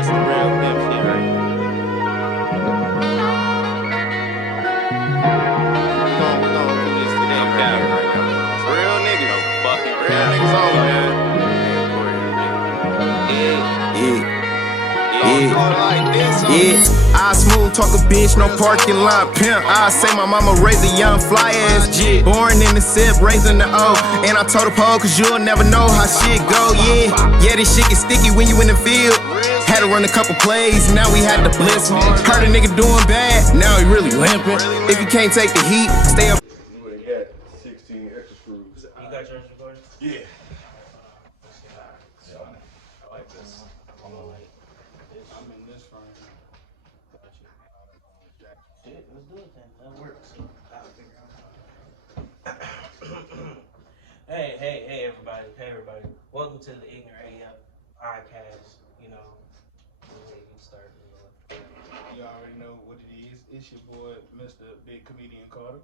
it's the real pimp shit, right? We gon' do this today, right now. Real niggas. No fucking real niggas only, man. I smooth talk a bitch, no parking lot pimp. I say my mama raised a young fly ass G. Born in the sip, raising the O. And I told the pole, cause you'll never know how shit go, yeah, this shit gets sticky when you in the field. Had to run a couple plays, now we had to blitz. Heard a nigga doing bad, now he really limping. If you can't take the heat, stay up. You would have got 16 extra screws. You got yours recorded? Yeah. I like this. I'm in this frame. Shit, let's do it then. That works. Hey, everybody. Hey, everybody. Welcome to the IgnorantAf podcast. You know, we'll let you start. You already know what it is. It's your boy, Mr. Big Comedian Carter.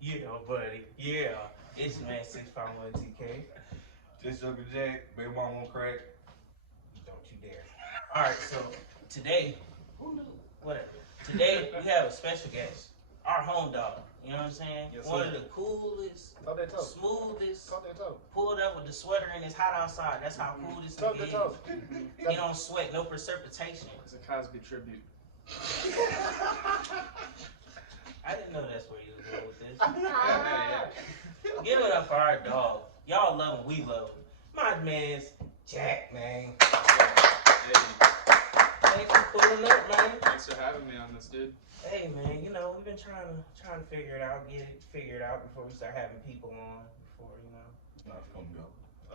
Yeah, buddy. Yeah. It's man 651TK. This Uncle Jack, baby mama on crack. Don't you dare. Alright, so today, whatever. Today we have a special guest. Our home dog. You know what I'm saying? Yes, one sir. of the coolest, Talk that talk. smoothest, Talk that talk. pulled up with the sweater and it's hot outside. That's how cool this Talk nigga that talk. is. He don't sweat, no precipitation. It's a Cosby tribute. I didn't know that's where you was going with this. Give it up for our dog. Y'all love him, we love him. My man's Jack, man. Thanks for pulling up, man. Thanks for having me on this, dude. Hey, man, you know, we've been trying to figure it out, get it figured out before we start having people on. Before, you know. Not gonna go.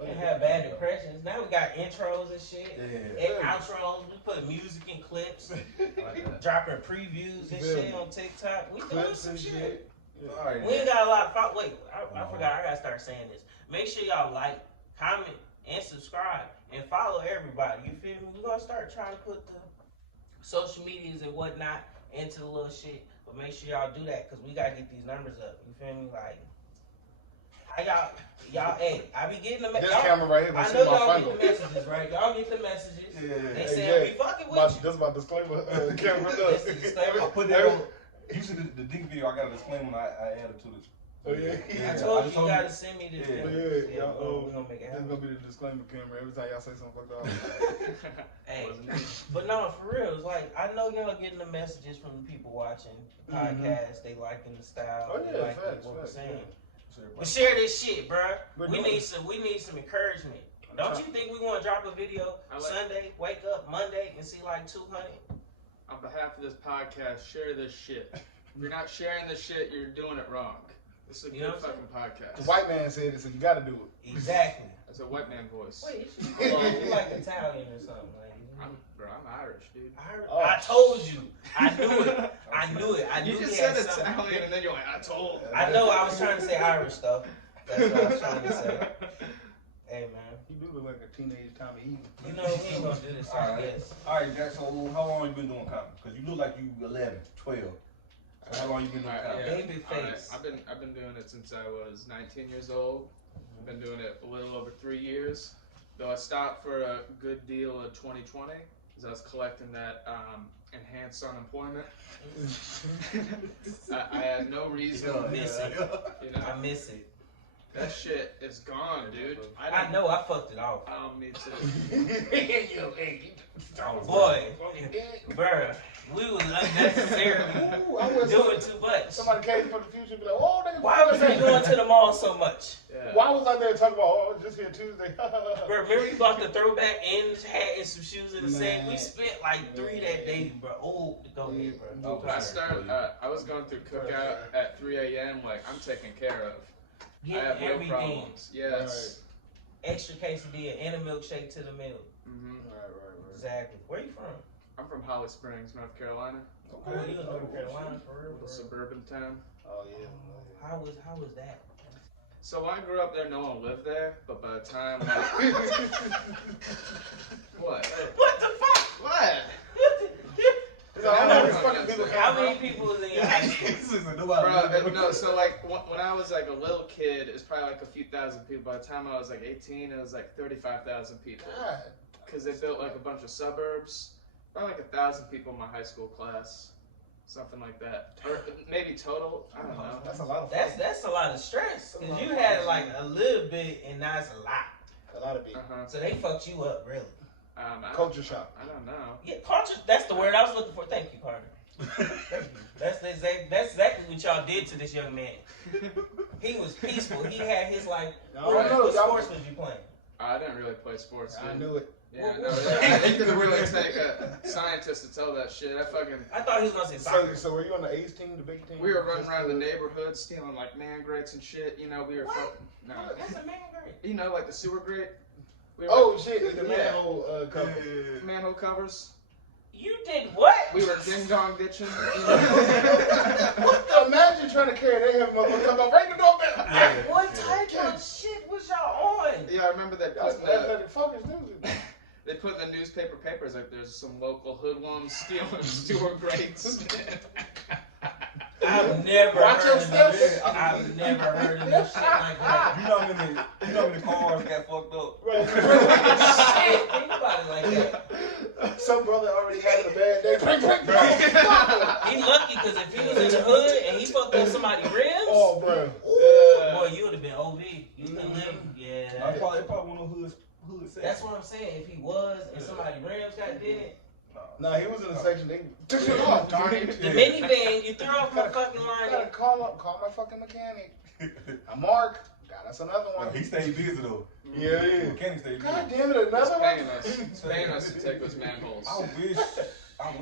We didn't have bad impressions. Now we got intros and shit. Yeah. And outros. We put music in clips. Dropping previews and shit on TikTok. We doing Clips some and shit. shit. All right. We ain't got a lot of wait, I forgot. I gotta start saying this. Make sure y'all like, comment, and subscribe, and follow everybody. You feel me? We're gonna start trying to put the social medias and whatnot into the little shit. But make sure y'all do that because we gotta get these numbers up. You feel me? Like, y'all, hey, I be getting the This y'all, camera right here. I gonna know see my y'all finger. get the messages, right? Y'all get the messages. Yeah. They Hey, say Jack, we fucking with you. That's my disclaimer camera. This is disclaimer. I put that on. You see the dick video, I got a disclaimer I added to this. Oh, yeah. I told you gotta send me this. Yeah. video. Yeah, we're gonna make it This is happen. gonna be the disclaimer camera every time y'all say something like that. Hey, but no, for real, it's like I know y'all getting the messages from the people watching podcasts. They liking the style. Oh, they yeah, liking facts, what we're facts, saying. So But share this shit, bruh. We're We doing need it. some encouragement. Don't you think we want to drop a video Sunday, wake up Monday, and see like 200? On behalf of this podcast, share this shit. If you're not sharing this shit, you're doing it wrong. This is a You know good what I'm fucking podcast. The white man said it, so you gotta do it. Exactly. That's a white man voice. Wait, you like Italian or something like? I'm Irish, dude. I told you. I knew it. I knew it. I knew You just he had said something. Italian and then you're like, I told. I know. I was trying to say Irish though. That's what I was trying to say. Hey man, You do look like a teenage Tommy Eden. you know we ain't gonna do this. I guess. All right, Jack. So how long you been doing comedy? Because you look like you 11, 12. So how long you been doing comedy? Baby Alright, face. I've been doing it since I was 19 years old. I've been doing it a little over 3 years. Though I stopped for a good deal of 2020, because I was collecting that enhanced unemployment. I had no reason. I miss it. You know, I miss it. that shit is gone, dude. I know. I fucked it off. I don't need to. Boy, bruh, we was unnecessarily doing too much. Somebody came from the future and be like, oh, they Why was we going to the mall so much? Yeah. Why was I there talking about, oh, just here Tuesday? Bro, remember you bought the throwback and hat and some shoes in the same? We Man. spent like 3 that day, bro. Oh, go ahead, bro. When I started, I was going through cookout at 3 a.m. Like, I'm taken care of. I Get have no everything. problems. Yes. Extra quesadilla and a milkshake to the meal. Mm-hmm. Right. Exactly. Where you from? I'm from Holly Springs, North Carolina. Oh, you in North Carolina for real? A little suburban town. Oh, yeah. How was that? So when I grew up there, no one lived there. But by the time, like, what? What the fuck? What? How many people was in your high school? Bro, no, so like when I was like a little kid, it was probably like a few thousand people. By the time I was like 18, it was like 35,000 people. God. Because they built like a bunch of suburbs, Probably like 1,000 people in my high school class. Something like that. Or maybe total. I don't know. That's a lot of That's a lot of stress. Because you had like a little bit and now it's a lot. a lot of people. So they fucked you up, really. Culture shock. I don't know. Yeah, culture, that's the word I was looking for. Thank you, Carter. Thank you. That's exactly what y'all did to this young man. He was peaceful. He had his like, what sports was you playing? I didn't really play sports, dude. I knew it. Yeah, no, it didn't really take a scientist to tell that shit. I thought he was gonna say soccer. So were you on the A's team, the big team? We were running around the neighborhood stealing like man grates and shit. You know, we were fucking. No. What's a man grade? You know, like the sewer grate. We were Oh shit! The manhole cover. manhole covers. You did what? We were ding dong ditching. Imagine trying to carry that heavy motherfucker come up, ring the doorbell. What type of shit was y'all on? Yeah, I remember that. They put in the newspaper papers like there's some local hoodlums stealing sewer grates. I've never Watch heard your of steps. I've never heard of no shit like that. You know how many cars got fucked up? Right. Shit, think about it like that. Some brother already had a bad day. He lucky because if he was in the hood and he fucked up somebody's ribs, Oh, bro. boy, you would have been OV. You couldn't live. Yeah. It probably one of those hood sections. That's what I'm saying. If he was and somebody's rims got did it, No, he was in the section. They took him off. Darn it. the minivan, you threw off my fucking I line. gotta call my fucking mechanic. Mark. Got us another one. He stayed busy though. Yeah. Mechanic stayed busy. God damn it, another one. It's paying us to take those manholes. I wish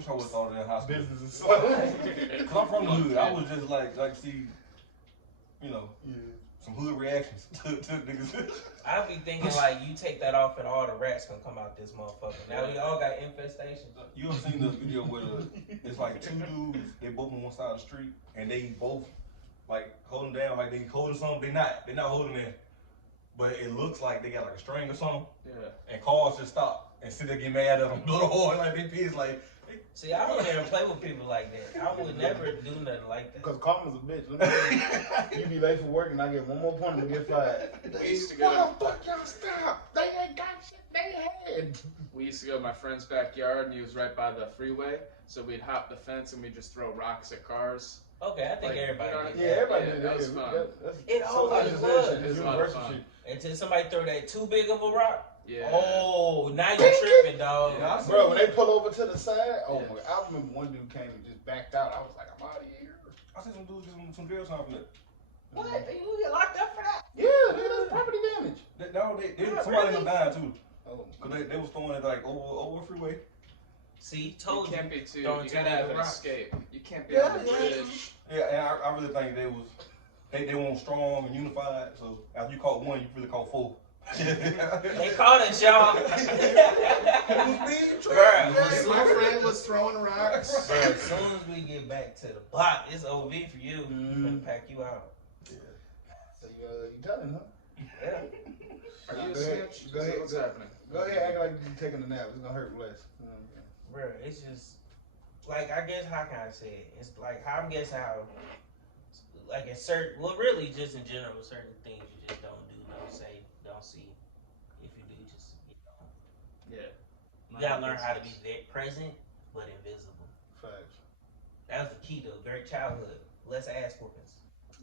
I would have thought of that hospital. Business is slow. Cause I'm from the hood. I was just like see, you know, some hood reactions to niggas. I be thinking like you take that off and all the rats can come out this motherfucker. Now we all got infestations. You ever seen the video where it's like two dudes, they both on one side of the street, and they both like holding down, like they holding something. They're not holding it, but it looks like they got like a string or something. Yeah. And cars just stop and sit there get mad at them, blow the horn like they pissed like. See, I don't even play with people like that. I would never do nothing like that. Because karma's a bitch. Let me tell you, you be late for work and I get one more point and get fired. We used to Why go. the fuck y'all stop? They ain't got shit they had. We used to go to my friend's backyard, and he was right by the freeway. So we'd hop the fence and we'd just throw rocks at cars. Okay, I think Like, everybody you know, did Yeah, that. everybody Yeah, did that was fun. It always was. It's a lot of fun. Until somebody throw that too big of a rock. Yeah. Oh, now you tripping, dog. Yeah. Bro, when they pull over to the side, oh Yeah. my God, I remember one dude came and just backed out. I was like, I'm out of here. I see some dudes get some jail time for that. What? You get locked up for that? Yeah, nigga, that's property damage. Somebody ended up dying too. Oh, Cause they was throwing it like over a freeway. See, You told you. can't be too. Throwing You too gotta many have an rocks. escape. You can't be Yeah, on the yeah. bridge. Yeah, and I really think they weren't strong and unified. So after you caught one, you really caught four. They caught us, y'all. Bruh, My friend was throwing rocks. Bruh, as soon as we get back to the block, it's OV for you. I'm gonna pack you out. so you telling, huh? Yeah. Are you a Go ahead. snitch? Go ahead. What's happening? Go ahead, act like you're taking a nap. It's gonna hurt less. Bruh, it's just like, I guess, how can I say it? It's like, I guess how, like in certain, well, really just in general, certain things you just don't do, don't say, don't see. If you do, just, Yeah. you gotta learn how to be very present but invisible. Facts. That was the key to a great childhood. Less ass whoopings.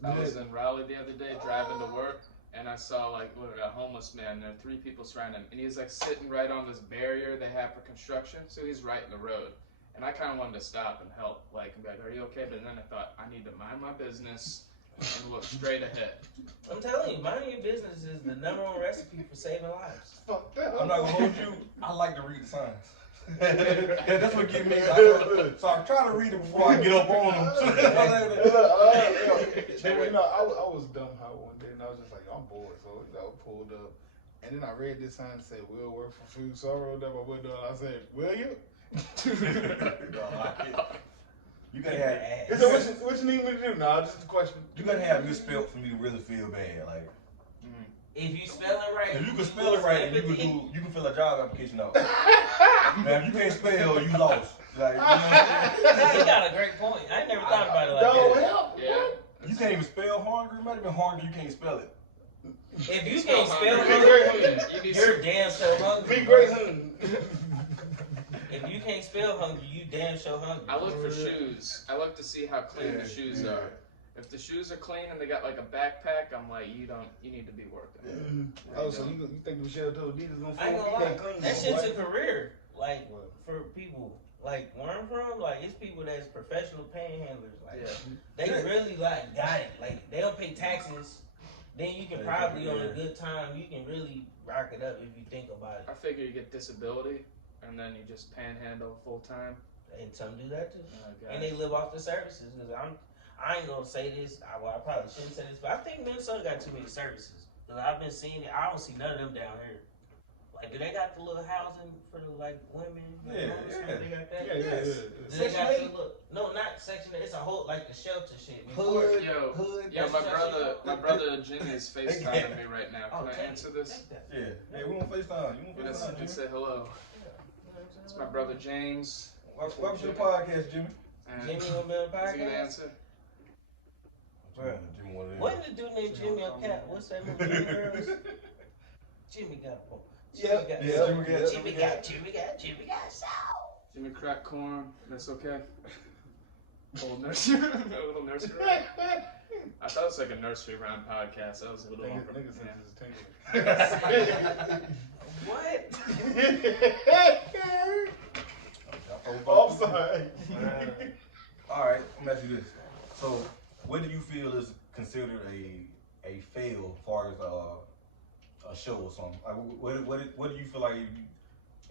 I was in Raleigh the other day driving to work, and I saw like a homeless man. There were 3 people surrounding him, and he was like sitting right on this barrier they have for construction. So he's right in the road, and I kind of wanted to stop and help, like, and be like, "Are you okay?" But then I thought I need to mind my business and look straight ahead. I'm telling you, minding your business is the #1 recipe for saving lives. Fuck that. I'm not gonna hold you. I like to read the signs. That's what gives me. So I'm trying to read it before I get up on them. You know, I was dumb how one day, and I was just like, I'm bored, so I pulled up, and then I read this sign that said, "We'll work for food." So I rolled up my window, and I said, "Will you?" You gotta have. He said, "What you need me to do?" Nah, just a question. You gotta have misspelled for me to really feel bad. Like, If you spell it right, if you can spell it right, you can fill a job application out. Now, if you can't spell, you lost. Like, you know what I'm saying? You got a great point. I never thought about it like Don't that. help. Yeah. You can't even spell hungry. It might have been hungry. You can't spell it. If you can't spell Be it, great. You need you're damn so hungry. Be great. If you can't spell hungry, you damn sure hungry. I look for shoes. I look to see how clean the shoes are. If the shoes are clean and they got like a backpack, I'm like, you need to be working. Oh, so you think Michelle told Adidas gonna I ain't gonna lie, that shit's a career. Like What? for people like where I'm from, like it's people that's professional panhandlers. Like Yeah. they really like got it. Like they don't pay taxes. Then you can probably on a good time, you can really rock it up if you think about it. I figure you get disability and then you just panhandle full time. And some do that too. Okay. And they live off the services. Cause I ain't gonna say this. I probably shouldn't say this, but I think Minnesota got too many services. Cause I've been seeing it. I don't see none of them down here. Like, do they got the little housing for the like women? Yeah. They got that. Yeah. Do they got the look? No, not section. It's a whole like the shelter shit. Hood. Yo, my brother Jimmy is FaceTiming me right now. Can I answer this? Yeah. Hey, we on FaceTime. You on FaceTime, Jimmy? Say hello. It's my brother James. Welcome to the podcast, Jimmy. And Jimmy on the is he gonna podcast. answer? Jimmy one of them. Wasn't the dude named Jimmy on Cat? What's that movie? Jimmy Girls? Jimmy got one. Yeah. Jimmy got soul. Jimmy crack corn. That's okay. Old nursery, a little nursery rhyme. I thought it was like a nursery rhyme podcast. That was a little over. What? Oh, I'm sorry. All right, let me ask you this. So, what do you feel is considered a fail as far as a show or something? Like, what do you feel like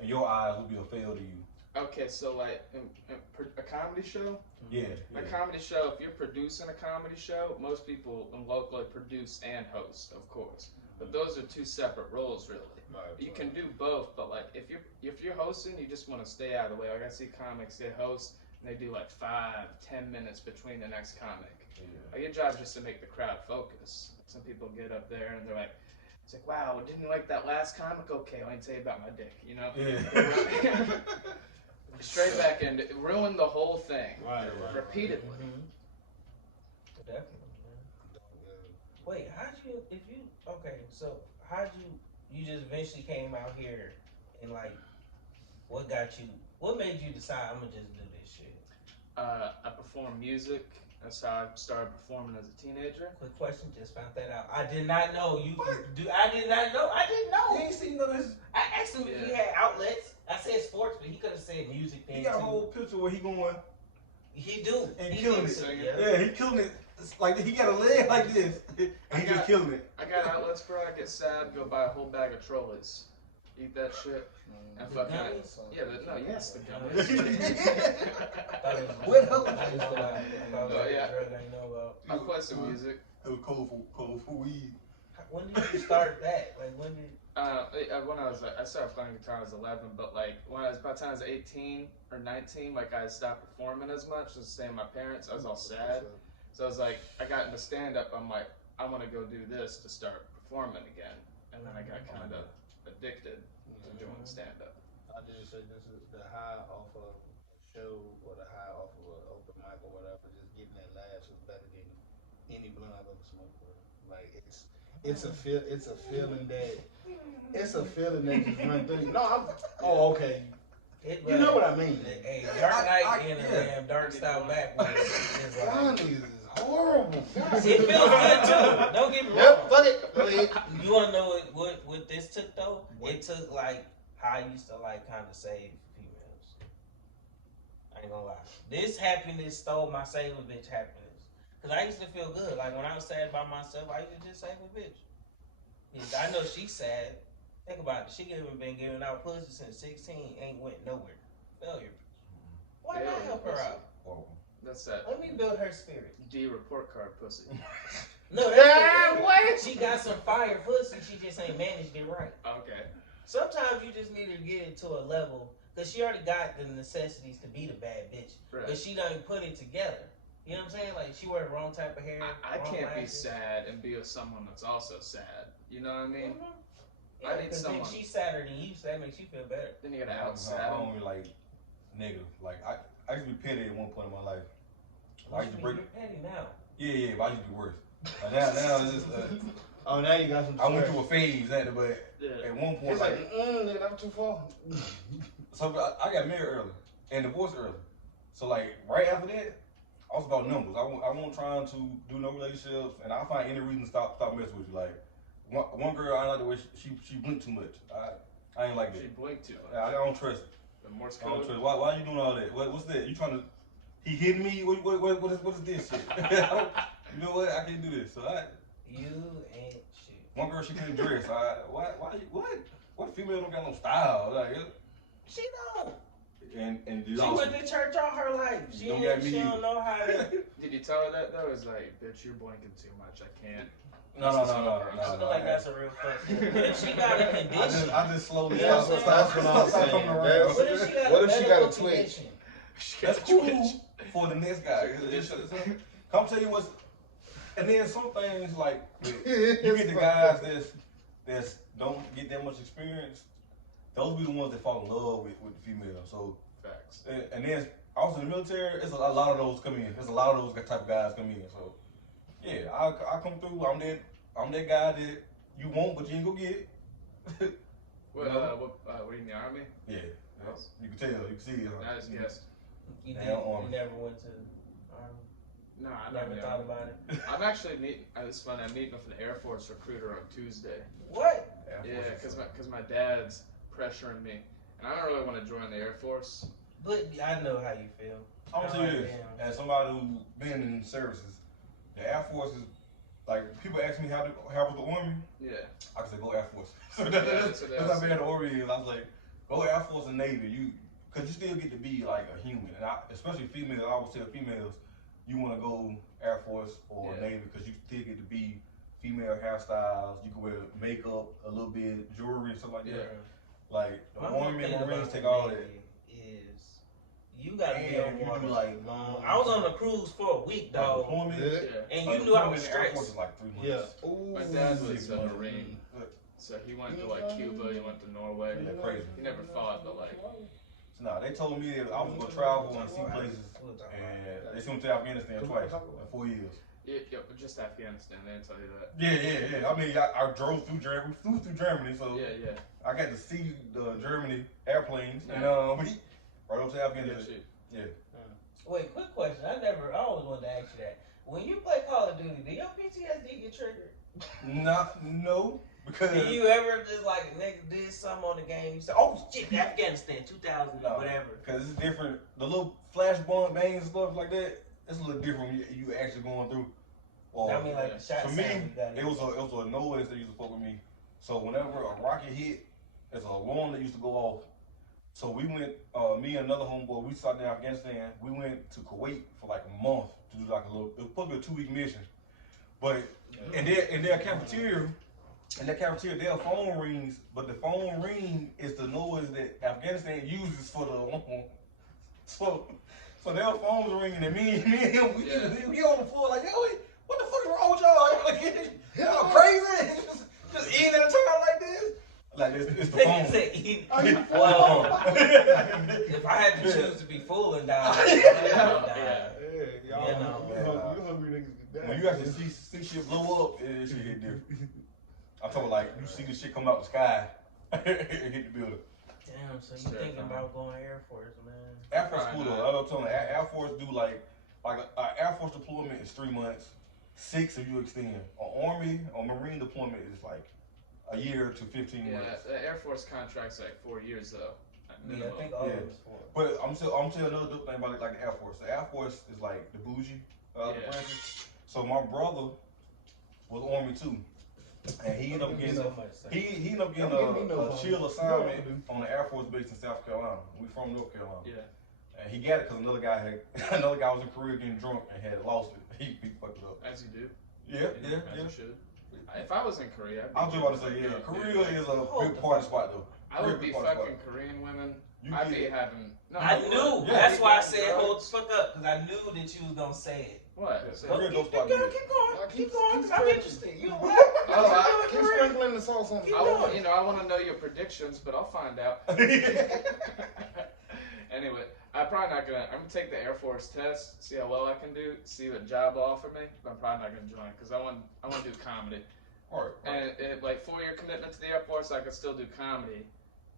in your eyes would be a fail to you? Okay, so like a comedy show. Yeah. A comedy show. If you're producing a comedy show, most people locally produce and host, of course. But those are two separate roles, really. You can do both, but like if you're hosting, you just want to stay out of the way. Like I see comics, they host and they do like 5-10 minutes between the next comic. Yeah. Like your job is just to make the crowd focus. Some people get up there and they're like, it's like, wow, didn't you like that last comic? Okay, let me tell you about my dick, you know? Yeah. Straight back and ruin the whole thing. Right. Repeatedly. Definitely. Wait, how'd you just eventually came out here and like, what made you decide I'm gonna just do this shit? I perform music. That's how I started performing as a teenager. Quick question, just found that out. I did not know you could do. I didn't know. You ain't seen none of this. I asked him if he had outlets. I said sports, but he could have said music thing He got a too. whole picture where he going He do. and He killing do it. so, Yeah, he killing it. It's like he got a leg like this, and he just killing it. I got outlets, bro. I get sad, go buy a whole bag of trolleys. Eat that shit. And The fucking gummies? yes, the gummies. What else? I play some music. It was colorful weed. When did you start that? Like when did? When I started playing guitar when I was 11, but like by the time I was 18 or 19, like I stopped performing as much. Just saying, my parents, I was all sad. So I was like, I got into stand up. I'm like, I want to go do this to start performing again. And then I got kind of addicted to doing stand up. I just say this is the high off of a show or the high off of an open mic or whatever. Just getting that laugh is better than any blunt I've ever smoked. Bro. Like it's a feeling that just run through you. No, okay. You know what I mean? Hey, Dark Knight and a damn Dark Style backwards. Y'all niggas is horrible. It feels good too. Don't get me wrong. Yep, fuck it. Go ahead. You wanna know what this took though? It took like how I used to like kind of save females. I ain't gonna lie. This happiness stole my save a bitch happiness. Cause I used to feel good. Like when I was sad by myself, I used to just save a bitch. Yeah, I know she's sad. Think about it. She been giving out pussy since 16, ain't went nowhere. Failure. Why not help her out? That's that Let me build her spirit. D report card pussy. No, that's she got some fire pussy. She just ain't managed it right. Okay. Sometimes you just need to get it to a level because she already got the necessities to be the bad bitch, Right. but she done put it together. You know what I'm saying? Like she wear the wrong type of hair. I wrong can't be lashes. sad and be with someone that's also sad. You know what I mean? Mhm. I Yeah, need 'cause someone. then she's sadder than you, so that makes you feel better. Then you gotta I outside don't them. really like nigga. Like I used to be petty at one point in my life. I used to break. You're petty now. Yeah, but I used to be worse. Now it's just Oh, now you got some. I went through a phase at it, but Yeah. at one point, It's like, nigga, I'm too far. so I got married early and divorced early. So like right after that, I was about numbers. I wasn't trying to do no relationships, and I find any reason to stop messing with you. Like one girl, I don't like the way she blinked too much. I ain't like that. She blinked too much. I don't trust it. The Morse I don't code. trust it. Why are you doing all that? What's that? You trying to? He hitting me? What is this shit? You know what? I can't do this. So You ain't shit. one girl she couldn't dress. What female don't got no style? Like She don't. and She went to church all her life. She Don't don't, got me she either. don't know how to. Did you tell her that though? It's like, bitch, you're blinking too much. I can't. No. I feel like that's a real fuck. What if she got a condition? I just slowly Yeah, stop That's what I'm saying. coming around. That's- What if she got What a if she got medical a twitch? condition? That's cool for the next guy. Come tell you what's, and then some things like you get the guys that's don't get that much experience. Those be the ones that fall in love with the female. So Facts. and then also in the military, it's a lot of those come in. There's a lot of those type of guys come in. So yeah, I come through. I'm that guy that you want, but you ain't gonna get. What? No. Were you in the army? Yeah, you can tell. You can see it. I just guessed. You Damn, did. Army. You never went to Army. No, I Never never thought about it. I'm actually meeting. It's funny. I'm meeting with an Air Force recruiter on Tuesday. What? Yeah, because my dad's pressuring me, and I don't really want to join the Air Force. But I know how you feel. I'm gonna tell you this, Damn. as somebody who's been in services, the Air Force is like people ask me how was the Army. Yeah. I can say go Air Force. So that's that's how bad the Army is. I was like, go Air Force and Navy, cause you still get to be like a human, and especially females. I always tell females, you want to go Air Force or Navy, cause you still get to be female hairstyles. You can wear makeup, a little bit jewelry, and stuff like that. Yeah. Like the My Army thing and Marines about take all the that. Navy is you gotta be And on you do, water like, long. I was on a cruise for a week, dog, Deployment. Yeah. and you knew I was Air Force stressed. is like 3 months. Yeah. My dad was 6 a months. Marine, so he went to like Cuba. He went to Norway. Yeah, crazy. He never fought, but like. So, nah, they told me that I was gonna travel and see places, and they sent me to Afghanistan twice in 4 years. Yeah, just Afghanistan. They didn't tell you that. Yeah. I mean, I drove through Germany, flew through Germany, so Yeah. I got to see the Germany airplanes, and right over to Afghanistan. Yeah. Wait, quick question. I always wanted to ask you that. When you play Call of Duty, do your PTSD get triggered? No, because Do you ever just like a nigga did something on the game? You say, "Oh shit, Afghanistan, 2000, No. whatever." Because it's different. The little flash bomb bangs and stuff like that, it's a little different when you actually going through. Or, I mean, like the shot for sound me, you got. it was a noise that used to fuck with me. So whenever a rocket hit, there's an alarm that used to go off. So we went, me and another homeboy, we started in Afghanistan. We went to Kuwait for like a month to do like it was supposed to be a 2-week mission. But in their cafeteria, their phone rings, but the phone ring is the noise that Afghanistan uses for the so their phone's ringing and me and him, we on the floor like, yo, what the fuck is wrong with y'all? Y'all crazy? Just eating at a time like this? Like it's the phone. Well, if I had to choose to be full and die, Y'all, You know. you hungry niggas get down. When you actually see shit blow up, it shit hit different. I'm talking like you see the shit come out the sky, it hit the building. Damn, so you thinking about going Air Force, man? Air Force cool though. I'm telling you, Air Force do like an Air Force deployment is 3 months, 6 if you extend. An Army or Marine deployment is like a year to 15 Yeah, months. the Air Force contract's like 4 years though. Yeah, I think all of it's for. But I'm telling another dope thing about like the Air Force. The Air Force is like the bougie the branches. So my brother was Army too, and he ended up getting he ended up getting a chill assignment on the Air Force base in South Carolina. We from North Carolina. Yeah. And he got it because another guy was in Korea getting drunk and had lost it. He fucked it up. As you do. Yeah. As you should. If I was in Korea, I was just about to say, yeah, Korea is a big party spot though. I would be fucking Korean women. I'd be having. No, I knew. Yeah. That's why I said hold the fuck up, because I knew that you was gonna say it. What? Yeah. So- But Korea keep, don't spot going, me. keep going, because I'm interested. You what? Oh, Keep sprinkling the sauce on Keep it. I want to know your predictions, but I'll find out. Anyway, I'm gonna take the Air Force test, see how well I can do, see what job will offer me. But I'm probably not gonna join because I want to do comedy. Right. And like 4-year commitment to the Air Force, I could still do comedy,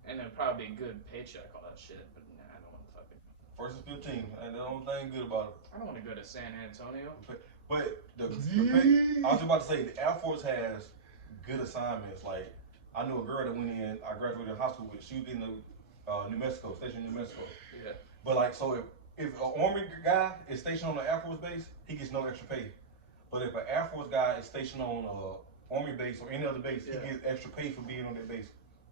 and then probably a good paycheck, all that shit. But nah, I don't want to fucking. First is 15, and the only thing good about I don't want to go to San Antonio. it. But the pay, I was about to say the Air Force has good assignments. Like I knew a girl that went in. I graduated high school with. She was in the New Mexico, stationed in New Mexico. Yeah. But like, so if an Army guy is stationed on the Air Force base, he gets no extra pay. But if an Air Force guy is stationed on Army base or any other base, he gets extra pay for being on that base.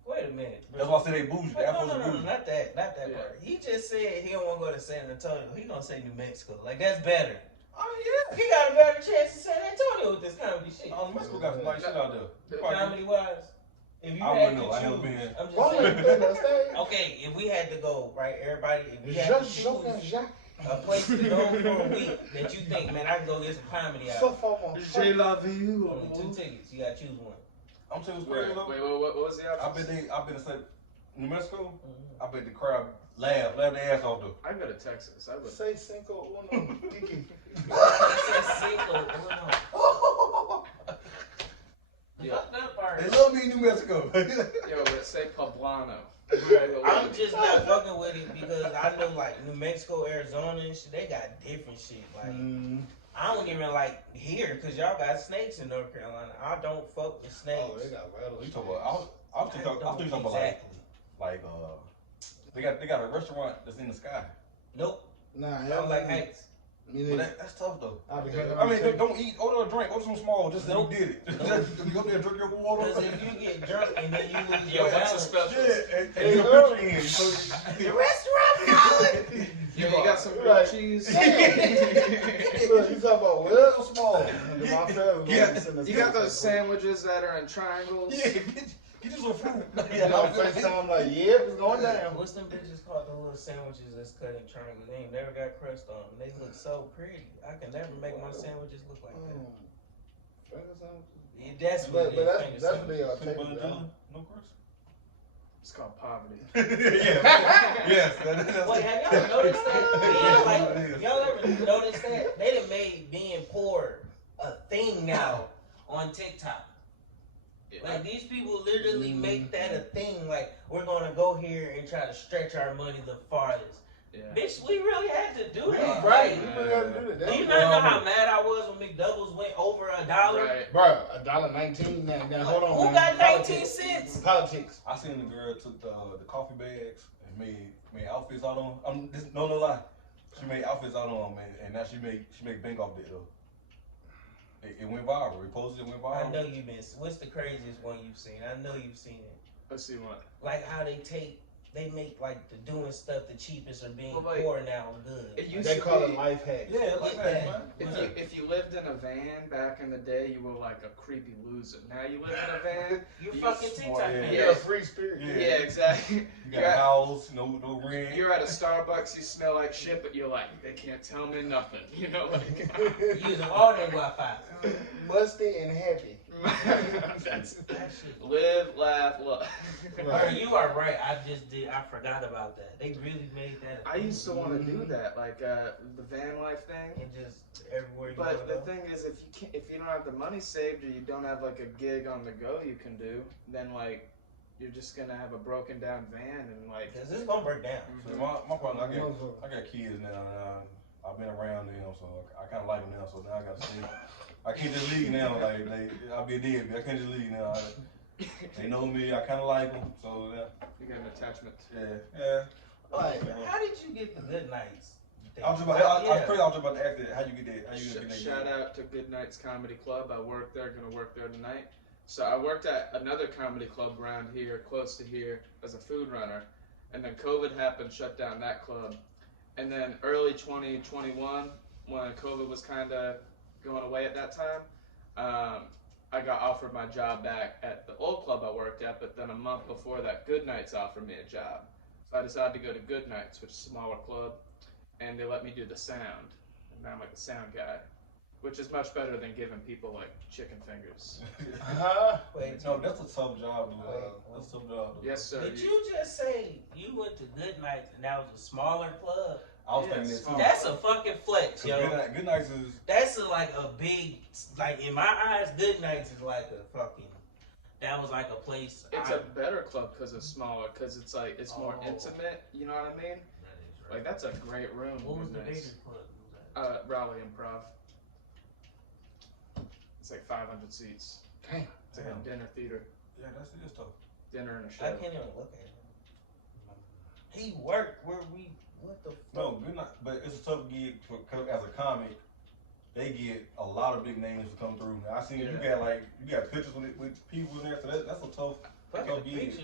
Wait a minute. That's why I say they bougie. The Air Force is No, bougie. not that part. He just said he don't want to go to San Antonio. He gonna say New Mexico. Like that's better. Oh He got a better chance in San Antonio with this comedy shit. yeah. New Mexico got some nice shit out there. Comedy wise, if you I had wouldn't to know. I never choose, been. I'm just Why would you saying. put that stage? Okay, if we had to go, right, everybody, if we had to Jacques, Jacques, choose Jacques. a place to go for a week that you think, man, I can go get some comedy out. J'ai la vie. Only 2 tickets. You gotta choose one. I'm telling you Wait, straight up. what was the I option? bet they say New Mexico. I bet the crowd laugh their ass off though. I'd go to Texas. I would. Say Cinco Uno, Kiki. Yeah. That part. They love me in New Mexico. Yo, but say Poblano. I'm just not fucking with it because I know like New Mexico, Arizona and shit, they got different shit. Like I don't even like here because y'all got snakes in North Carolina. I don't fuck with snakes. Oh, they got rattlesnakes. You talking about? I was thinking about like they got a restaurant that's in the sky. Nope. Nah, I don't like heights. But that's tough though. I be hearing I mean, don't eat. Order a drink. Order something small. Just say you did it. You go there and drink your water. Because if you get drunk and then you lose Yo, your what's the balance, special? Shit, and you put your in. the restaurant calling. Yo, you got some grilled Right. cheese? Look, you talking about what? Real small. My family You got those sandwiches that are in triangles? Yeah, get you some food. I'm first time like, yep, it's going down. What's them bitches called? The little sandwiches that's cut in triangles. They ain't never got crust on them. They look so pretty. I can never make my sandwiches look like that. Finger sandwiches? Yeah, that's But what it is. that's Finger what they sandwiches. are Peanut butter taking jelly? down. No crust? It's called poverty. Yeah. Yes. Wait, have y'all noticed that? Yeah, like, y'all ever noticed that? They done made being poor a thing now on TikTok. Like these people literally make that a thing. Like we're gonna go here and try to stretch our money the farthest. Yeah. Bitch, we really had to do that. Right, Like, you really have to do that. do you not know how mad I was when McDoubles went over $1? Right. Bro, $1.19 now. Hold on, Who man. got 19 cents? Politics. I seen the girl took the coffee bags and made outfits out on. No lie. She made outfits out on them, and now she make bank off that though. It went viral. It posted. It went viral. I know you've been. What's the craziest one you've seen? I know you've seen it. Let's see what. Like how they make like the doing stuff the cheapest or being Well, like, poor now good. It used They to call be, it life hacks. Yeah, like that, man. if you lived in a van back in the day, you were like a creepy loser. Now you live in a van. You're you fucking smart, TikTok yeah. man. You're a free spirit. Yeah, exactly. You You're got a at, house, no rent. you're at a Starbucks, you smell like shit, but you're like, they can't tell me nothing. You know, like. Using all their Wi-Fi. Musty and happy. That shit. Live, laugh, love. Or you are right. I forgot about that. They really made that. I used to want to do that, like the van life thing. And just everywhere you But go. the thing is, if you don't have the money saved or you don't have like a gig on the go you can do, then like you're just gonna have a broken down van and like. Because it's gonna break down. So my problem, I got kids now. And I've been around them, so I kind of like them now. So now I got to see. I can't just leave now. Like I'll be a deadbeat. I can't just leave now. They know me. I kind of like them. So You get an attachment. yeah. Like, how did you get the good nights? I was just about to ask that. How you get that? How you get that? Shout out to Good Nights Comedy Club. I work there. Gonna work there tonight. So I worked at another comedy club around here, close to here, as a food runner, and then COVID happened, shut down that club. And then early 2021, when COVID was kind of going away at that time, I got offered my job back at the old club I worked at, but then a month before that, Good Nights offered me a job. So I decided to go to Good Nights, which is a smaller club, and they let me do the sound. And now I'm like the sound guy, which is much better than giving people like chicken fingers. Wait, No, that's a tough job, dude. That's a tough job. Dude. Yes, sir. did you just say you went to Good Nights and that was a smaller club? I was thinking that too. That's a fucking flex, yo. Good Nights is. That's like a big, like in my eyes, Good Nights is like a fucking. That was like a place. It's a better club because it's smaller, because it's like it's more intimate. You know what I mean? Like that's a great room. What was the Nice. bigger club? Raleigh Improv. It's like 500 seats. Damn. It's like a dinner theater. Yeah, that's tough. Dinner and a show. I can't even look at him. He worked where we. What the fuck? No, Good Night, but it's a tough gig for as a comic. They get a lot of big names to come through. I seen you got pictures with people in there, so that's a tough gig.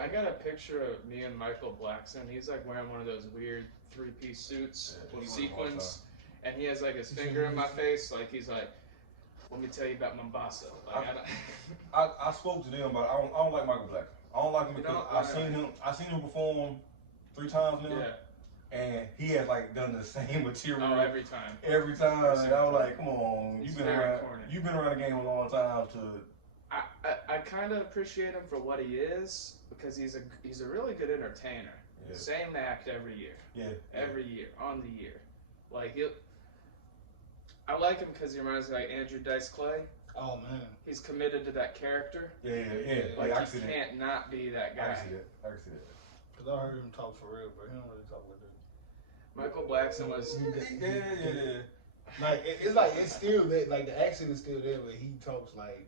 I got a picture of me and Michael Blackson. He's like wearing one of those weird 3-piece suits with sequins, and he has like his finger in my face, like he's like, "Let me tell you about Mombasa." Like, I spoke to them, but I don't like Michael Blackson. I don't like him because I seen him perform 3 times now. Yeah. And he has like done the same material every time. Every time, and I was like, "Come on, you've been around the game a long time." I kind of appreciate him for what he is because he's a really good entertainer. Yeah. Same act every year. Yeah. Every year on the year, like I like him because he reminds me like Andrew Dice Clay. Oh man, he's committed to that character. Yeah. Like I he can't not be that guy. I can see that. Cause I heard him talk for real, but he don't really talk like that. Michael Blackson was. Yeah. Like it's still that, like the accent is still there, but he talks like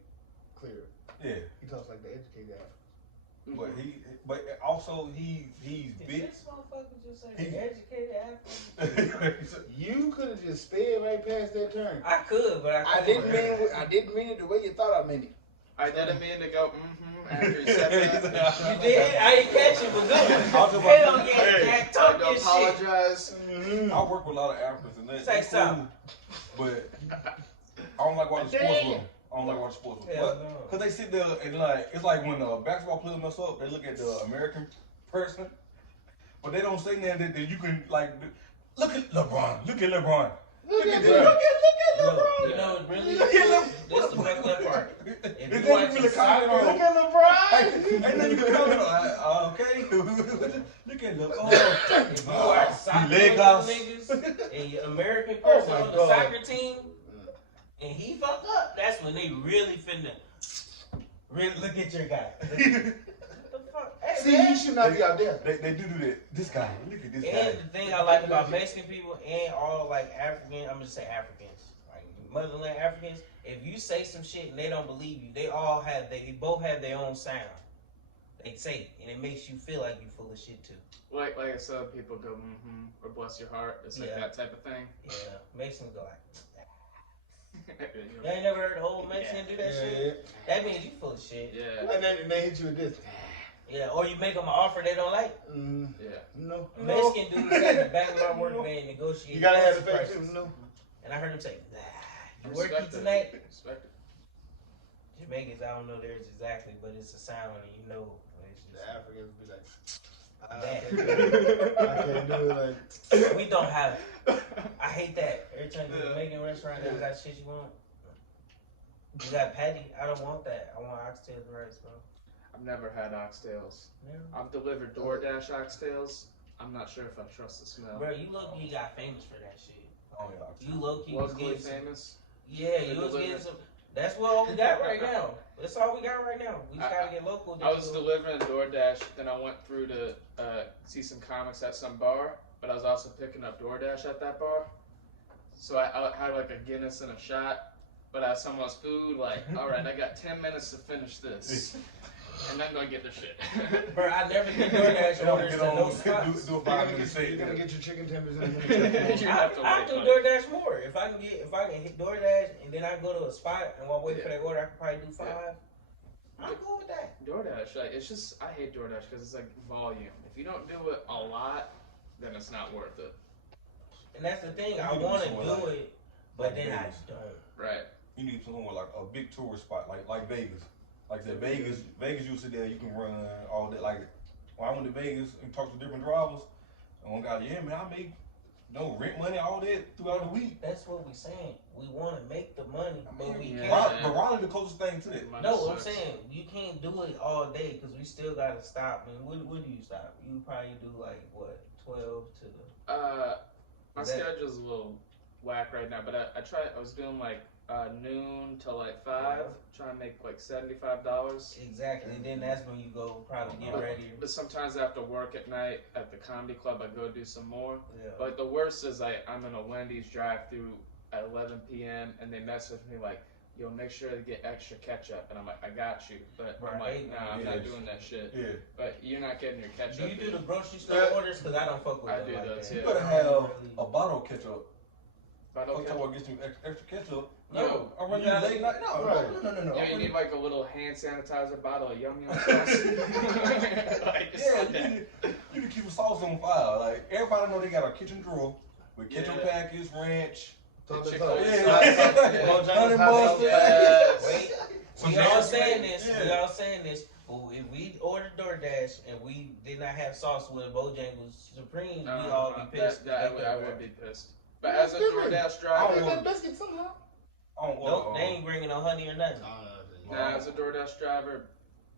clear. Yeah. He talks like the educated African. But also he's big. This motherfucker just said educated African. You could have just sped right past that turn. I could, but I didn't mean it the way you thought I meant it. I didn't mean to go after he said that. You did? I didn't catch it, but good. Hell yeah, Jack, talk your shit. Apologize. I work with a lot of Africans and that's Say something. But I don't like watching sports with them. I don't like watching sports with them. Because they sit there and like, it's like when a basketball player mess up, they look at the American person, but they don't say nothing that you can like, look at LeBron. Look at LeBron. Look at LeBron. You know, really, this is the fucked up part. If you watch really comment on, look at LeBron. And then you can comment on, okay. Look at LeBron. If you watch soccer niggas and your American person on the soccer team, and he fucked up, that's when they really finna look at your guy. What the fuck? Hey, see, he should not be out there. They do that. This guy, look at this guy. And the thing I like about Mexican people and all like African, I'm just saying Africans, like motherland Africans, if you say some shit and they don't believe you, they both have their own sound. They say it, and it makes you feel like you full of shit too. Like I said, people go or bless your heart. It's like that type of thing. Yeah, Mexicans go like. You ain't never heard a whole Mexican do that shit? Yeah. That means you full of shit. Yeah. And then they hit you with this. Yeah, or you make them an offer they don't like. Yeah. No. Mexican dudes at the back of my work van negotiate. You gotta have the face too. No. And I heard him say, "You working tonight?" Respect it. Jamaicans, I don't know theirs exactly, but it's a sound, and you know. The Africans be like, I can't do it. Like we don't have it. I hate that. Every time you go to a Jamaican restaurant, they got shit you want. You got patty. I don't want that. I want oxtails and rice, bro. I've never had oxtails. Yeah. I've delivered DoorDash oxtails. I'm not sure if I trust the smell. Bro, you low-key got famous for that shit. Oh yeah. You low-key was getting famous. Yeah, you was getting some. That's what all we got right now. That's all we got right now. We just gotta get local. I was delivering DoorDash, then I went through to see some comics at some bar, but I was also picking up DoorDash at that bar. So I had like a Guinness and a shot, but I had someone's food, like, all right, I got 10 minutes to finish this. And I'm gonna get the shit. Bro, I never get DoorDash orders to no spots. Do a 5-minute set. You're gonna get your chicken tenders in a minute. I do DoorDash more. If I can hit DoorDash and then I go to a spot and while waiting for that order, I can probably do 5. I'm cool with that. DoorDash, like, it's just, I hate DoorDash because it's like volume. If you don't do it a lot, then it's not worth it. And that's the thing. I want to do it, but then I don't. Right. You need somewhere like a big tourist spot, like Vegas. Like I said, Vegas, you sit there, you can run all that. Like when I went to Vegas and talked to different drivers, and one guy, yeah, man, I make rent money, all that throughout the week. That's what we're saying. We want to make the money, but we can't. But Ronald's the closest thing to that. No, I'm saying you can't do it all day because we still gotta stop. I mean, when do you stop? You probably do like what, 12 to. My schedule's a little whack right now, but I was doing like noon till like 5, trying to make like $75. Exactly. And then that's when you go probably get ready. But sometimes after work at night at the comedy club, I go do some more. Yeah. But the worst is I'm in a Wendy's drive-through at 11 p.m. and they message me like, "Yo, make sure to get extra ketchup," and I'm like, "I got you," but I'm like, "Nah, I'm not doing that shit." Yeah. But you're not getting your ketchup. Do you do the grocery store orders? Because I don't fuck with I them do like those, that. You yeah. better have a bottle of ketchup. Bottle Fuck ketchup? talking about get some extra ketchup. No, No, I run you you gotta- late night. No, no. Yeah, you need like a little hand sanitizer bottle of Yum Yum sauce. Like, just Yeah, like that. you can keep the sauce on file. Like everybody know they got a kitchen drawer with ketchup Yeah. packets, ranch. Chick-fil-A Yeah, sauce. honey mustard. Yes. Wait, Some we all James saying Smith. this. Yeah. We all saying this. But if we ordered DoorDash and we did not have sauce with Bojangles Supreme, we all be pissed. I would be pissed. But as a DoorDash driver, order- biscuit somehow. I don't Nope, order, they ain't bringing no honey or nothing. as a DoorDash driver,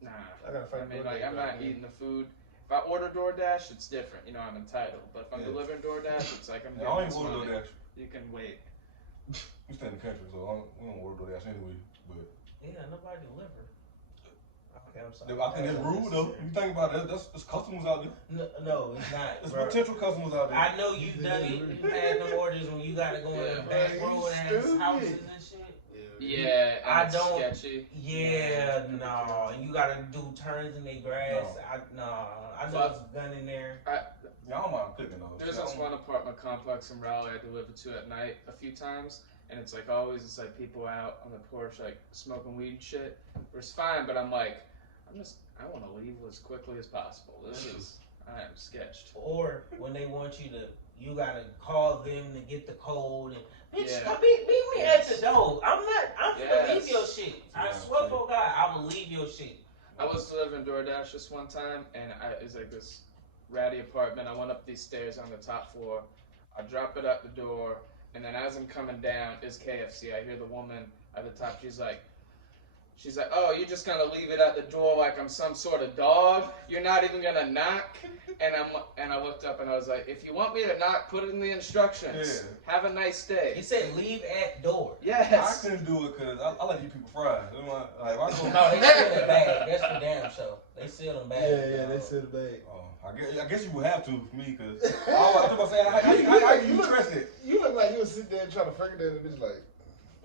nah. I gotta find I mean, like, I'm not eating the food. If I order DoorDash, it's different. You know, I'm entitled. But if I'm Yeah. delivering DoorDash, it's like I'm I don't getting even this order money. DoorDash. You can wait. We stay in the country, so we don't order DoorDash anyway. But Yeah, nobody deliver. Okay, I'm sorry. I think that's rude though. You think about it, that's customers out there. No, it's not. There's bro. potential customers out there. I know you've done it. You had them orders when you gotta go in the back Yeah, road you and stupid. houses and shit. Yeah, and I it's don't- sketchy. Yeah, no, and you gotta do turns in the grass. I know But- there's a gun in there. Yeah, I don't mind cooking though. There's Shit, I this don't- one apartment complex in Raleigh I delivered to at night a few times, and it's like always it's like people out on the porch like smoking weed and shit. It's fine, but I'm like, I want to leave as quickly as possible. I am sketched. Or when they want you gotta call them to get the code and bitch, Yeah. come meet me Yes. at the door. I'm gonna Yes. leave your shit. I Yeah, swear shit. for God, I will leave your shit. I was delivering DoorDash this one time, and it was like this ratty apartment. I went up these stairs on the top floor. I drop it at the door, and then as I'm coming down is KFC. I hear the woman at the top. She's like, "Oh, you're just gonna leave it at the door like I'm some sort of dog? You're not even gonna knock?" And I looked up and I was like, "If you want me to knock, put it in the instructions. Yeah. Have a nice day." It said leave at door. Yes. I couldn't do it because I like to eat people fries. Like, if I go, No, they seal the bag. That's for damn sure. They seal them bags. they said the bag. I guess you would have to for me because I was about to say how you trust it. You look like you would sit there and try to figure that and bitch like.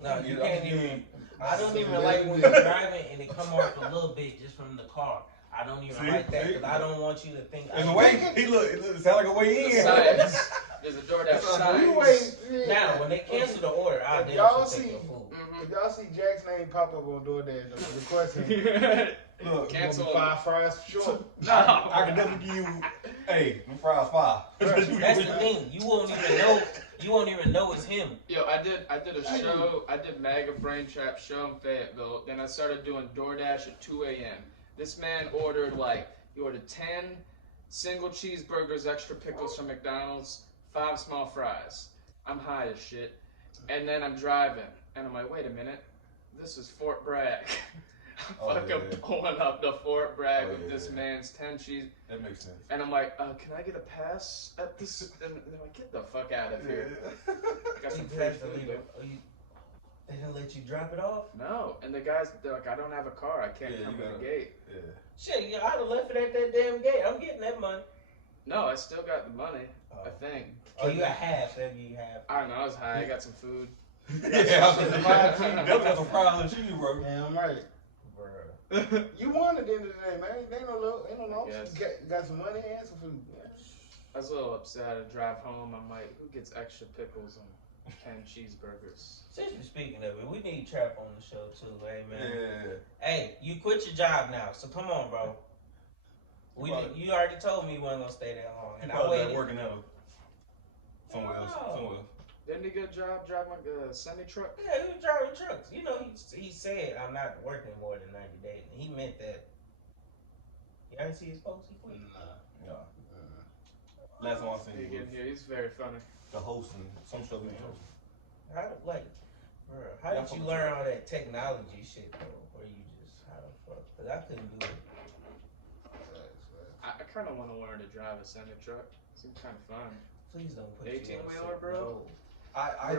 No, you Yeah, can't I even. mean, I don't even like when you're driving and it come off a little bit just from the car. I don't even See? like that because I don't want you to think. There's a way. It sound like a way in. Science. There's a DoorDash science. Now, when they cancel the order, I'll If damn y'all sure take see- your food. If y'all see Jack's name pop up on DoorDash, request him. Look, Cancel. 5 fries for sure. No. I can definitely give you, hey, them fries fire. That's the thing. You won't even know. You won't even know it's him. Yo, I did a show. I did Mega Brain Trap show in Fayetteville. Then I started doing DoorDash at 2 a.m. This man ordered 10 single cheeseburgers, extra pickles from McDonald's, 5 small fries. I'm high as shit. And then I'm driving, and I'm like, wait a minute, this is Fort Bragg. Oh, I'm fucking yeah. pulling up to Fort Bragg Oh, with yeah, this yeah. man's 10 cheese. That makes sense. And I'm like, can I get a pass at this? And they're like, get the fuck out of here. Got some You free have to food. leave it. They didn't let you drop it off? No, and the guys, they're like, I don't have a car. I can't Yeah, come you to the gotta- gate. Yeah. Shit, yeah, I'd have left it at that damn gate. I'm getting that money. No, I still got the money, I think. Oh, you got half. Maybe you have. I don't know, I was high. I got some food. Yeah, definitely got some fries and cheese, bro. Damn right. Bruh. You won at the end of the day, man. Ain't no loss. Yes. You got some money and some food. I was a little upset. I drive home. I'm like, who gets extra pickles and 10 cheeseburgers? Since we're speaking of it, we need Trap on the show too, hey man. Yeah. Hey, you quit your job now, so come on, bro. You already told me you wasn't gonna stay that long, and I Probably waited. working out somewhere else. No. Somewhere else. Didn't he get a job driving a semi-truck? Yeah, he was driving trucks. You know, he said I'm not working more than 90 days. And he meant that. You ever see his post? He quit. Yeah. Last one I seen He was getting here. He's very funny. the host and some show he was hosting. How did you learn all that technology shit though? Where you just how the fuck? Cause I couldn't do it. I kind of want to learn to drive a semi-truck. Seems kind of fun. Please don't put 18-wheeler, bro? I'd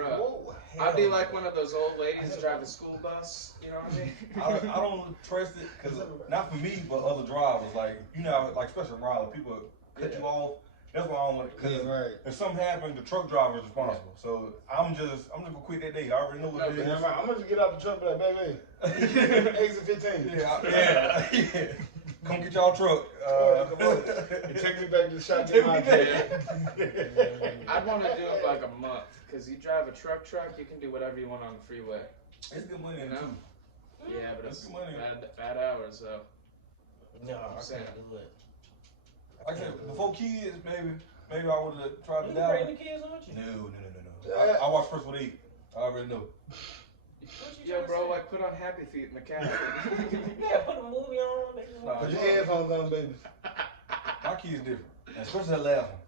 I'd be like one of those old ladies that drive the school bus. You know what I mean? I don't trust it because not for me, but other drivers. Like you know, like especially Raleigh, people cut you off. That's why I don't want it. Because if something happens, the truck driver is responsible. So I'm just gonna quit that day. I already know what it is. I'm gonna just get out the truck and be like, baby, exit 15. Yeah. Come get y'all truck. And take me back to the shop. Get my I'd want to do it like a month because you drive a truck, you can do whatever you want on the freeway. It's good money, You know? too. Yeah, but it's good money. bad hours though. No, I can't do it. Like I said, before kids, maybe I would have tried to You die. bring the kids, aren't you? No. I watched First with 8. I already know. Yo, bro, like put on Happy Feet in the cab. Yeah, put a movie on. Put your headphones on, baby. My kids different, especially that last one.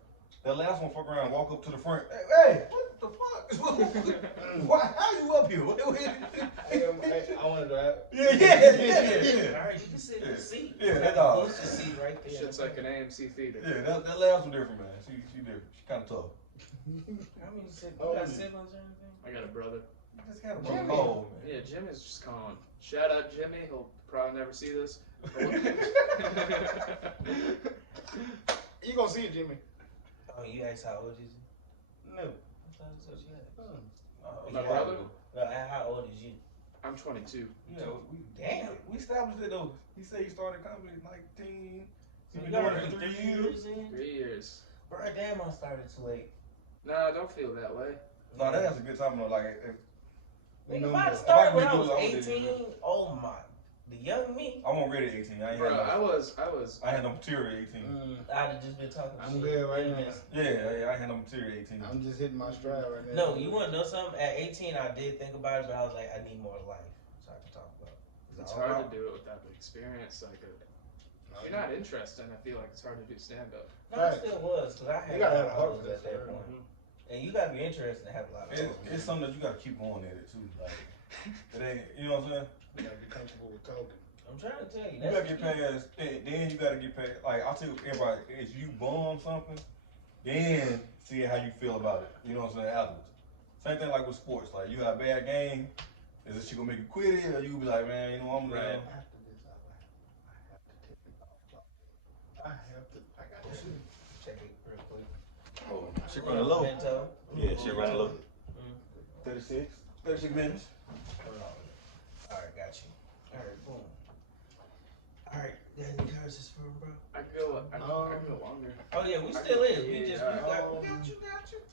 That last one, fuck around, walk up to the front. Hey, what the fuck? Why? How you up here? I want to drive. Yeah. Alright, you can sit in the seat. Yeah, that's all. Push the seat right there. Shit's like an AMC theater. Yeah, that last one different, man. She different. She kind of tough. How many siblings? You got siblings or anything? I got a brother. I just got a brother. Oh, man. Yeah, Jimmy's just calling. Shout out Jimmy. He'll probably never see this. You gonna see it, Jimmy? Oh, you asked how old is he? No. My brother? No, how old is you? I'm 22. Yeah, Damn. We established it though. He said he started comedy at 19. So He you been got doing it it for for 3 3 years. years in? 3 years. Bro, damn, I started too late. Nah, don't feel that way. No, that's a good time though. Like, Nigga, No if I more. started when If I I was could do it, I would've 18, oh my. The young me, I wasn't ready at 18. I ain't Bro, had I no, was. I had no material at 18. I'd have just been talking I'm shit. good right now. Yeah, I ain't had no material at 18. I'm just hitting my stride right now. No, you want to know something? At 18, I did think about it, but I was like, I need more life so I can talk about it. It's hard to do it without the experience. Like, if you're not interested, I feel like it's hard to do stand up. No, it still was, because I had You gotta have a a lot of heart for at that, that sir. point. And you got to be interested to have a lot of It's something that you gotta keep going at it too. Like, it ain't, you know what I'm saying? You gotta get comfortable with talking. I'm trying to tell you. You gotta get past, then you gotta get past, like, I'll tell everybody, if you bum something, then see how you feel about it. You know what I'm saying? Afterwards. Same thing like with sports. Like, you got a bad game, is this shit gonna make you quit it, or you gonna be like, man, you know, I'm Right. After this, I have to take it off. I got this. Check it real quick. Oh, shit running low. Bento. Yeah, shit running low. 36 minutes. Alright, got you. Alright, boom. Alright, got any cards this for him, bro? I go longer. Oh yeah, we still is. We Yeah, just we got you.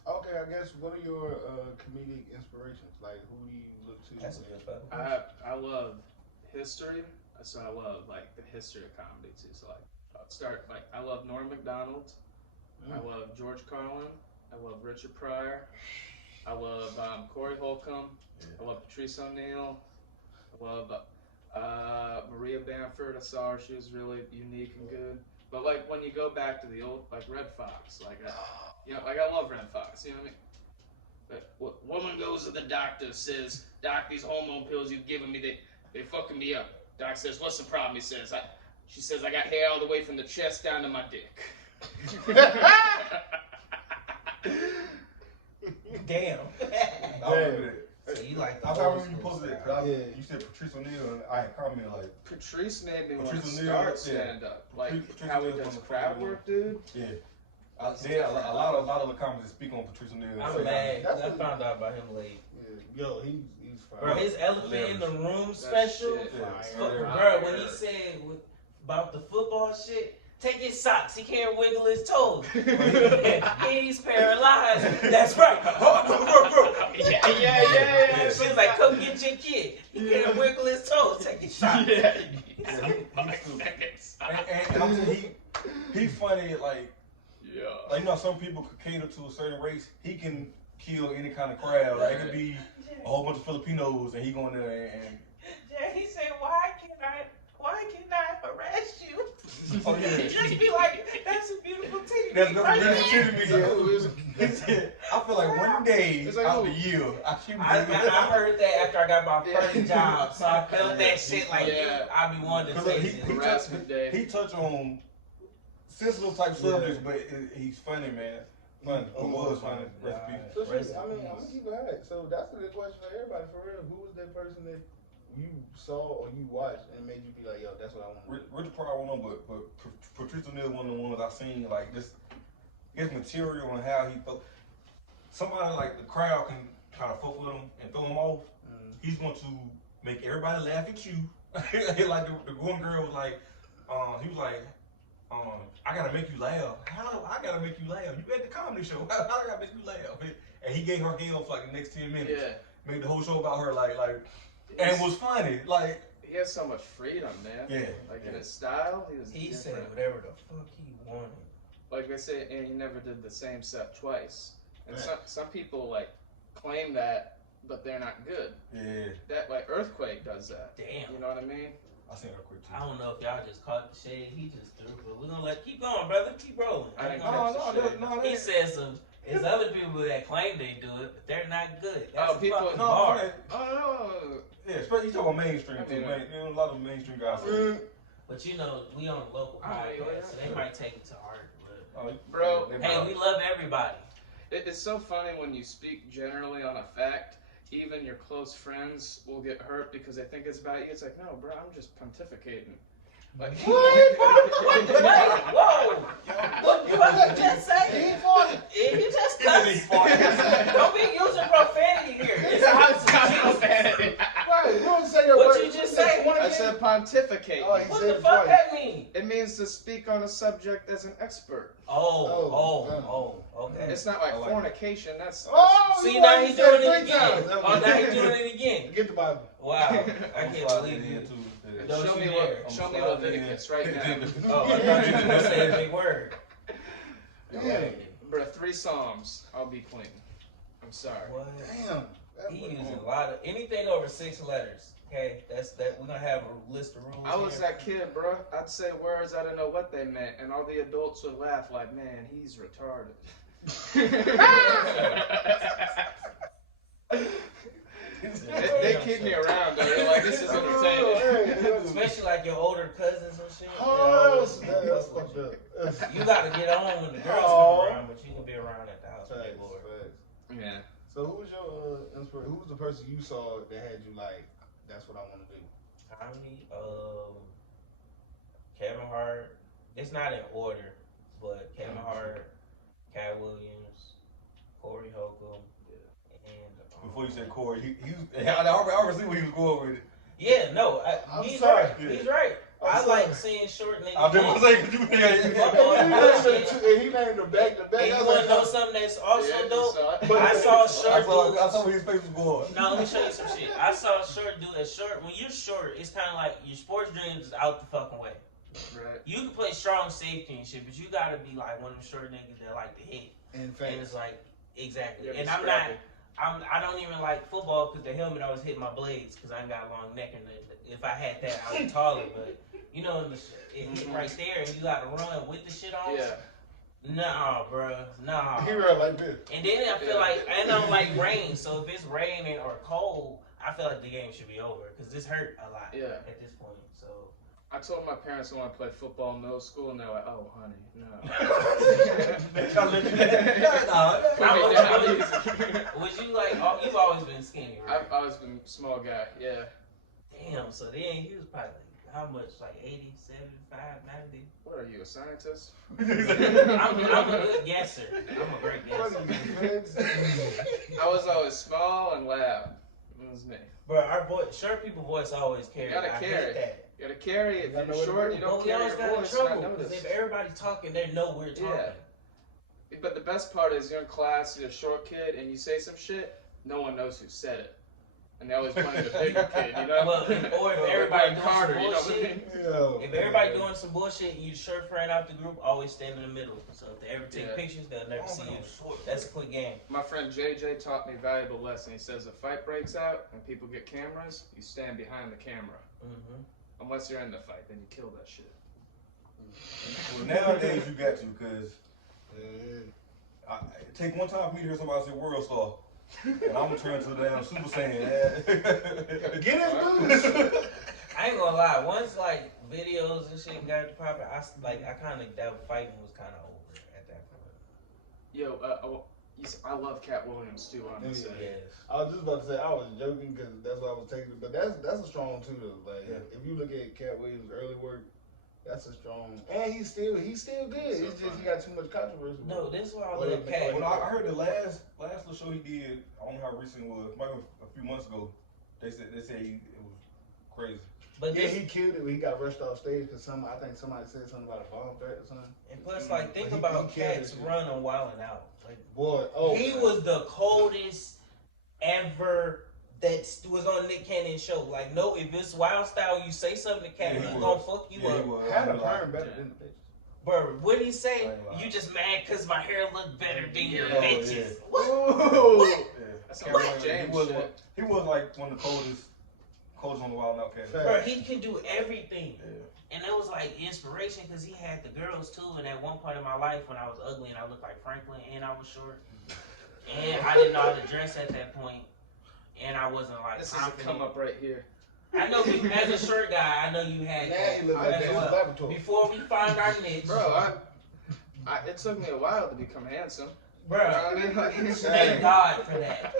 Okay, I guess what are your comedic inspirations? Like, who do you look to? That's a good fucking I love history, so I love like the history of comedy too. So like, I'll start like I love Norm Macdonald, I love George Carlin, I love Richard Pryor, I love Corey Holcomb, I love Patrice O'Neill, I love Maria Bamford. I saw her; she was really unique and good. But like when you go back to the old, like Red Fox, like like I love Red Fox. You know what I mean? But woman goes to the doctor, says, "Doc, these hormone pills you've given me, they fucking me up." Doc says, "What's the problem?" He says, she says, "I got hair all the way from the chest down to my dick." Damn. I remember that. So you like the I old remember you school posted it. style. You said Patrice O'Neill, and I had commented like, Patrice made me want to Patrice O'Neill, start yeah. stand up. Like Patrice how he O'Neill's does one of crowd the- work, dude. yeah. A lot of the comments that speak on Patrice O'Neill. I'm mad. I found out about him late. Yeah. Yo, he's fine. Bro, his elephant in the room That special. shit is Bro, when he said about the football shit, take his socks. He can't wiggle his toes. He's paralyzed. That's right. Yeah. She was like, come get your kid. He can't wiggle his toes. Take his socks. And I'm saying he's funny. Like you know, some people could cater to a certain race. He can kill any kind of crowd. Like it could be a whole bunch of Filipinos, and he going there and. Yeah, he said, why can't I harass you? Oh yeah. Just be like, that's a beautiful titty. That's Right really there. to me. He said, I feel like one day It's like, out the year, I should be. I heard that after I got my first job, so I felt that shit like I be wanting to say this. Harassment day. He touched on sensitive type subjects, but he's funny, man. Funny. It was funny. Rest in peace. So shit, Rest in I mean, I'm peace. gonna keep it high. So that's a good question for everybody, for real. Who was that person that you saw or you watched and made you be like, yo, that's what I want to do? Rich probably won't know, but Patricia Neal one of the ones I seen like this. His material and how he thought. Somebody like the crowd can kind of fuck with him and throw him off. He's going to make everybody laugh at you. Like the one girl was like, he was like, I gotta make you laugh. How I gotta make you laugh? You at the comedy show. How I gotta make you laugh? And he gave her hell for like the next 10 minutes. Yeah. Made the whole show about her, like, and it was funny. Like, He has so much freedom, man. Yeah. Like in his style, He different. said whatever the fuck he wanted. Like they say, and he never did the same set twice. And Right. some people like claim that, but they're not good. yeah, That like Earthquake does that. Damn. You know what I mean? I seen her quick too. I don't know if y'all just caught the shade he just threw, but we're gonna keep going, brother. Keep rolling. I didn't gonna- catch the shade. He said some. There's other people that claim they do it, but they're not good. That's Oh, a people- fucking No, bar. okay. Oh, Yeah, especially you talking about mainstream I too. mean, Man, you know, a lot of mainstream guys. Say, But you know, we on a local Oh, yeah, podcast, yeah. so they might take it to heart. But oh, Bro, they hey, might- we love everybody. it's so funny when you speak generally on a fact. Even your close friends will get hurt because they think it's about you. It's like, no, bro, I'm just pontificating. Like, Whoa! What the fuck you just say? You just cussed. Don't be using profanity here. It's a house of Jesus. Right, you don't say your What word. you just say? I said pontificate. Oh, he What said the it fuck twice. that mean? It means to speak on a subject as an expert. Okay. It's not like I like fornication. That's Oh, See, you now already he's said doing it it 3 again. times. Oh, now he's doing it again. Get the Bible. Wow. I I'm can't sliding believe in you. too. Yeah. Don't show you me dare. what. Show me sliding Leviticus in. right now. Oh, I thought you were going to say a big word. Yeah. Bro, 3 Psalms. I'll be clean. I'm sorry. What? Damn. That He was- using a lot of anything over 6 letters. Okay, that's that. We're gonna have a list of rules. I was here. that kid, bro. I'd say words I didn't know what they meant, and all the adults would laugh like, "Man, he's retarded." they keep me around, though. They're like, "This is entertaining." Especially like your older cousins and shit. Oh, they always that's fuck fucked with up. you. You gotta get on when the girls Oh. come around, but you can be around at the house. with Facts, your boy. facts. Yeah. So who was your inspiration? Who was the person you saw that had you like, that's what I want to do? Comedy, Kevin Hart. It's not in order, but Kevin Hart, Cat Williams, Corey Holcomb, and Before you said Corey, I already see where he was going with it. yeah, no, I'm he's sorry. right. He's right. I'm I sorry. like seeing short niggas. I was just gonna say, 'cause you Fuck all that bullshit. And he named the back to back. And you want to know something that's also Yeah, dope? so I saw a I short saw dude. where his face was going. No, let me show you some shit. I saw a short dude. A short. When you're short, it's kind of like your sports dreams is out the fucking way. Right. You can play strong safety and shit, but you gotta be like one of them short niggas that like to hit. In And fact, it's like exactly. Yeah, And be I'm not. scrappy. I don't even like football because the helmet always hit my blades because I ain't got a long neck and if I had that I was taller. But you know, it hit right there and you got to run with the shit on. Yeah. Nah, bro. Nah. he ran like this. And then I feel Yeah. like I don't like rain, so if it's raining or cold, I feel like the game should be over because this hurt a lot Yeah. at this point. So I told my parents I want to play football in middle school, and they're like, "Oh, honey, no." was you like? You've always been skinny, right? I've always been a small guy. Yeah. Damn. So then he was probably like, how much? Like 80, 75, 90? What are you, a scientist? I'm a good guesser. I'm a great guesser. I was always small and loud. It was me. Bro, our voice, short people voice always carry. You gotta I carry. hate that. You gotta carry it. You gotta If know you're what to short, do. you But don't we carry always your got in voice. trouble Not because noticed. if everybody's talking, they know we're talking. Yeah. But the best part is you're in class, you're a short kid, and you say some shit, no one knows who said it. And they always blame the bigger kid, you know? Well, or if everybody doing Carter, some you know what I bullshit, mean? Yo, if everybody doing some bullshit and you short friend out the group, always stand in the middle. So if they ever take Yeah. pictures, they'll never see you. That's a quick game. My friend JJ taught me a valuable lesson. He says if a fight breaks out and people get cameras, you stand behind the camera. Mm-hmm. Unless you're in the fight, then you kill that shit. Well, nowadays you got to, because take one time for me to hear somebody say world star, and I'm gonna turn to the damn Super Saiyan. get his boots. I ain't gonna lie. Once like videos and shit got popping, I kind of that fighting was kind of over at that point. Yo, I love Cat Williams too, honestly. Yes. I was just about to say I was joking because that's what I was taking, but that's a strong too though. Like if you look at Cat Williams' early work, that's a strong, and he's still good. It's just he got too much controversy. No, this is why I love Cat. Well, I heard the last little show he did. I don't know how recent it was. Maybe a few months ago. They said it was crazy. But yeah, he killed it when he got rushed off stage because I think somebody said something about a bomb threat or something. And plus, like, think about Cat's run on Wild 'N Out. Like, boy, he was the coldest ever that was on Nick Cannon's show. Like, no, if it's Wild Style, you say something to Cat, he's gonna fuck you up. Had a perm better than the bitch. Bro, what did he say? You just mad because my hair look better than your bitches. Yeah. What? Ooh. Yeah. That's Cameron James he was like one of the coldest on the Wild 'N Out cast. Bro, he can do everything. Yeah. And that was like inspiration because he had the girls too. And at one point in my life when I was ugly and I looked like Franklin and I was short. And I didn't know how to dress at that point. And I wasn't like This is a confident. come up right here. I know as a short guy, I know you had Now that. you look like Well, this laboratory. before we find our niche. Bro, it took me a while to become handsome. Bro, I mean, like, thank God for that.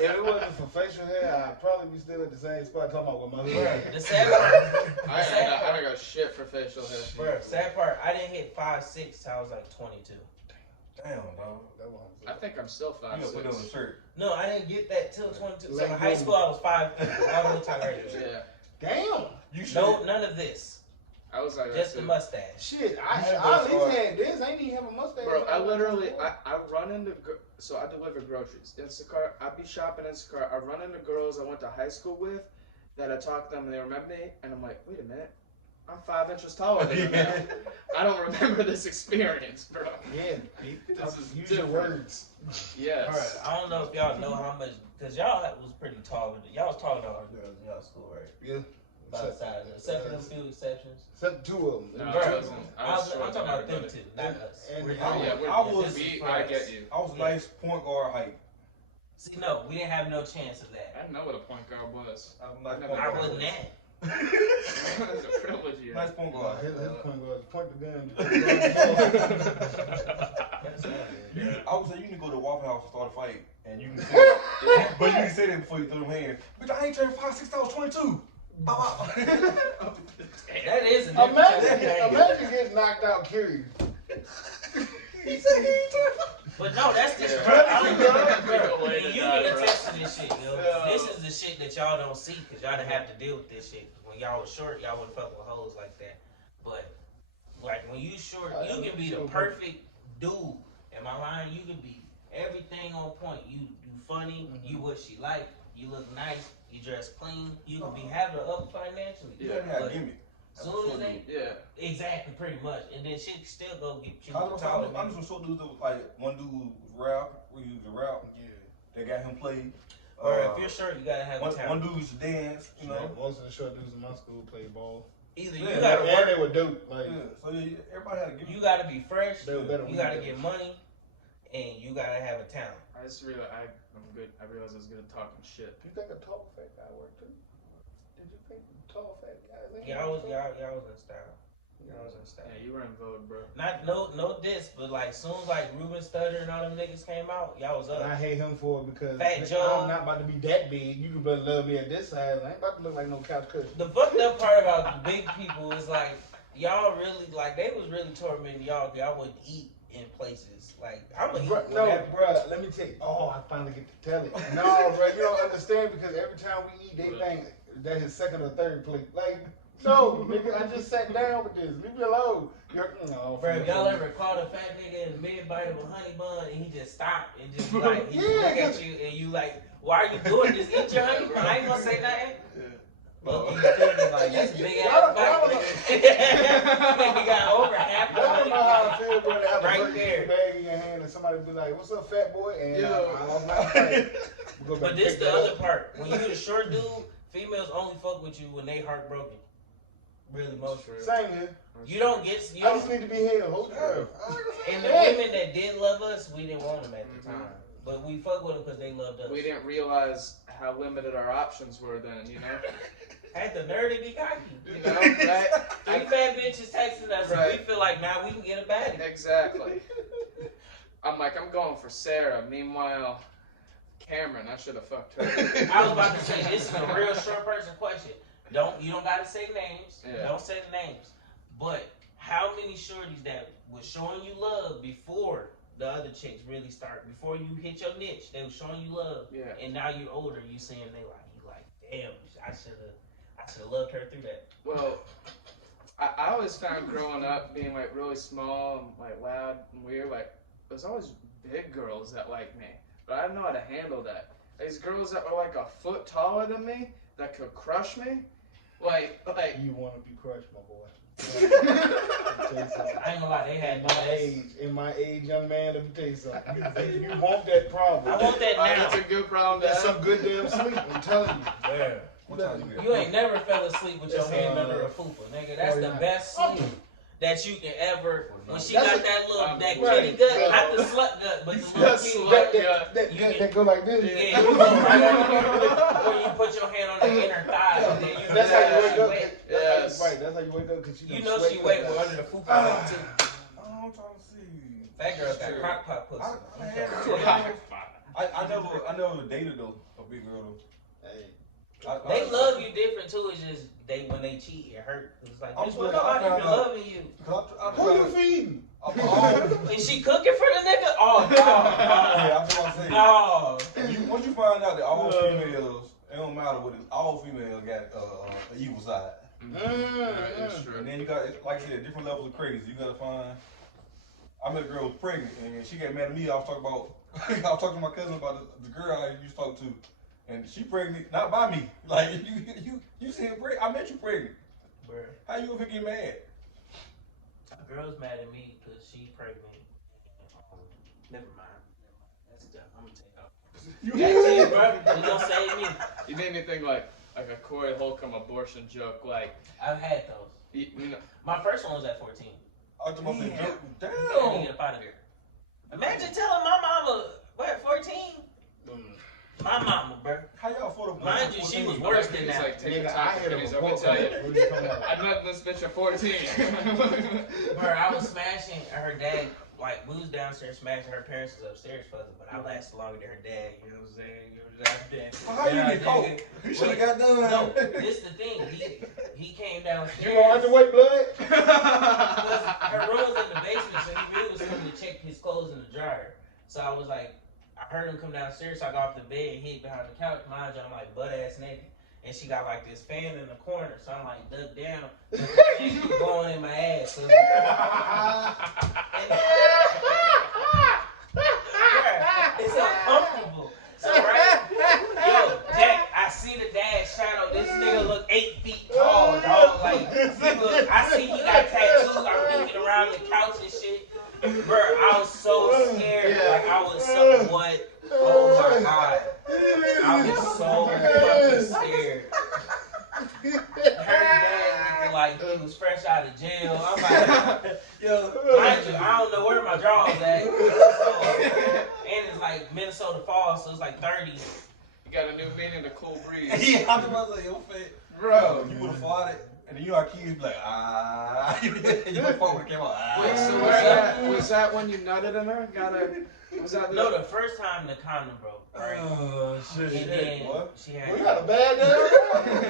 If it wasn't for facial hair, I'd probably be still at the same spot talking about what my Bro, hair. the sad part. I don't got shit for facial hair. Bro, sad part, I didn't hit 5'6" till I was like 22. Damn, dog. I think I'm still You gotta put it on 5'6". a shirt. No, I didn't get that till 22. So Let in go. high school, I was 5'3". I was tired. Yeah, Damn. You should. No, none of this. I was like Just that the too. mustache. Shit, I should at go least start. had this. I ain't even have a mustache. Bro, I literally, I run into, so I deliver groceries. Instacart, I be shopping Instacart. I run into girls I went to high school with that I talk to them and they remember me. And I'm like, wait a minute. I'm 5 inches taller than you now. I don't remember this experience, bro. Yeah, This is use your different. words. Yes. Alright, I don't know if y'all know how much, because y'all was pretty tall. Y'all was taller than our girls in y'all school, right? Yeah. About the size. Except for them few exceptions. Except two of them. No, Bro, I wasn't. I was I'm short talking than about them everybody. two, not us. And- We're and- not- Yeah, I was- this is for I us. get you. I was a nice point guard height. See, no, we didn't have no chance of that. I didn't know what a point guard was. I'm a nice I point I guard. wasn't that. It's a privilege here. Nice point guard. His point was point the gun. I would say you need to go to Waffle House and start a fight, and you can say that. But you can say that before you throw them hands. Bitch, I ain't turned 5'6", I was 22. Bow, bow. That is a different type of game. Imagine getting knocked out curious. He said he ain't turned But no, that's just Yeah. you can attest to this shit, yo. Yeah. This is the shit that y'all don't see because y'all didn't have to deal with this shit. When y'all was short, y'all wouldn't fuck with hoes like that. But like when you short, you can be the perfect dude. Am I lying? You can be everything on point. You funny, you what she like, you look nice, you dress clean, you can be having her up financially. You gotta have a But gimmick. soon as they Yeah. exactly pretty much, and then shit still go get you I'm taller. just some short dudes that was like, one dude was rap, we used to rap. Yeah. They got him played. Or if you're short, you gotta have a one talent. dude used to dance, you know. Most of the short dudes in my school played ball. Either Yeah, you gotta And work, they were dope. Like, Yeah, so yeah, everybody had a gimmick. you gotta be fresh, they were better you when gotta were get money, and you gotta have a talent. I just realized I'm good. I realized I was good at talking shit. Do you think a tall fat guy worked too? Did you think tall fat guys? Y'all was in style. Y'all was in style. Yeah, you were in vogue, bro. Not no diss, but like soon as like Ruben Studdard and all them niggas came out, y'all was And I up. hate him for it because Fat nigga, Joe. I'm not about to be that big. You can better love me at this size. I ain't about to look like no couch cushion. The fucked up part about the big people is like y'all really like they was really tormenting y'all. Y'all wouldn't eat in places like I'm gonna eat. Bruh, no, whatever. bruh, let me tell you. Oh, I finally get to tell it. No, bruh, you don't understand because every time we eat, they think that his second or third plate. Like, no, nigga, I just sat down with this. Leave me alone. No, Bro, if y'all ever caught a fat nigga in the mid bite of a honey bun and he just stopped and just like he Yeah, look at you and you like, why are you doing this? Eat your honey bun. I ain't gonna say nothing. Look, you thinking like that's a big ass bite. Nigga got over half the I don't honey know how I bun. feel, bro, to have Right a burger there. bag in your hand and somebody be like, "What's up, fat boy?" And Yeah. I lost my fight. Go back But and this pick the that other up. part. When you the short dude, females only fuck with you when they heartbroken. Really, most real. Same here. You don't get you I just don't, need to be held. Hold your and the women that did love us, we didn't want them at the time. But we fuck with them because they loved us. We didn't realize how limited our options were then, you know? Had the nerve to be cocky. You know, right? Three fat bitches texting us, and Right. we feel like now we can get a baddie. Exactly. I'm like, I'm going for Sarah. Meanwhile, Cameron, I should have fucked her. I was about to say, this is a real short person question. You don't gotta say names. Yeah. Don't say the names. But how many shorties that was showing you love before the other chicks really start, before you hit your niche, they were showing you love. Yeah. And now you're older, you seeing you like, damn, I should have loved her through that. Well, I always found growing up being like really small and like loud and weird, like there's always big girls that like me, but I didn't know how to handle that. These girls that were like a foot taller than me that could crush me, like You want to be crushed, my boy. I ain't gonna lie, they had in my age, young man, let me tell you something. You want that problem. I want that now. That's a good problem to That's have. some good damn sleep, I'm telling you. Yeah. What time you get? You ain't never fell asleep with your It's, hand under a fupa, nigga. That's the 49. best sleep that you can ever. When she That's got a- that little, that right. kitty gut, not the slut gut, but the little That's kitty slut gut. gut. that go like this. Yeah, you go right where you put your hand on the inner thigh, and then you That's how you wake up. wet. Yes. Right, that's how you wake up because You know she wet with under the fupa like, too. Oh, I'm trying to see. That girl got crock pot pussy. I never dated though a big girl though. Hey, They love you different too. It's just when they cheat, it hurt. It's like, I'm bitch, well, glad I nobody found been out. loving you. who you feeding? Is she cooking for the nigga? Oh no, Yeah, I'm trying to say. no. Once you find out that all females, it don't matter what it is, all females got an evil side. It's true. And then you got, like I said, different levels of crazy. You gotta find. I met a girl who was pregnant, and she got mad at me. I was talking to my cousin about the girl I used to talk to, and she pregnant, not by me. Like you said, I met you pregnant. Bruh. How you ever get mad? A girl's mad at me because she pregnant. Never mind. That's done. I'm gonna take off. That's it, bro. You gonna save me? You made me think like a Corey Holcomb abortion joke, like I've had those. you know. My first one was at 14. I was about to say, Yeah. joke. I had to Damn. get up out of there. Imagine telling my mama, what, 14? My mama, bro. How y'all afford a Mind you, she was worse than He's that. like, take a Nigga, I top hit him pennies, a I'm gonna book. tell you. What are you talking about? I met this bitch at 14. Bro, I was smashing her dad. Like, we was downstairs smashing, her parents was upstairs fuzzing, but I lasted longer than her dad, you know what I'm saying? You know what I'm saying? How you get caught? You should have got done. No, this the thing. He came downstairs. You on underweight blood? Because her room was in the basement, so he really was coming to check his clothes in the dryer. So I was like, I heard him come downstairs, so I got off the bed and hid behind the couch. Mind you, I'm like butt ass naked. And she got like this fan in the corner, so I'm like dug down. She's going in my ass. So it's uncomfortable. So right, yo, Jack, I see the dad's shadow. This nigga look 8 feet tall, dog. Like, I see he got tattoos. I'm peeking around the couch and shit. Bro, I was so scared. Like, I was so what? Oh my god. I was so fucking scared. Her dad looking like he was fresh out of jail. I'm like, yo, mind you, I don't know where my drawers at. And it's like Minnesota fall, so it's like 30. You got a new meaning to cool breeze. Yeah, I'm about to say, yo, fit. Bro. You would have fought it, and then you our kids be like, you would have fought when it came out. Wait, so was that when you nutted in her? Was that No, the first time the condom broke, right? Oh, shit. And then What? she had. We got a bad day.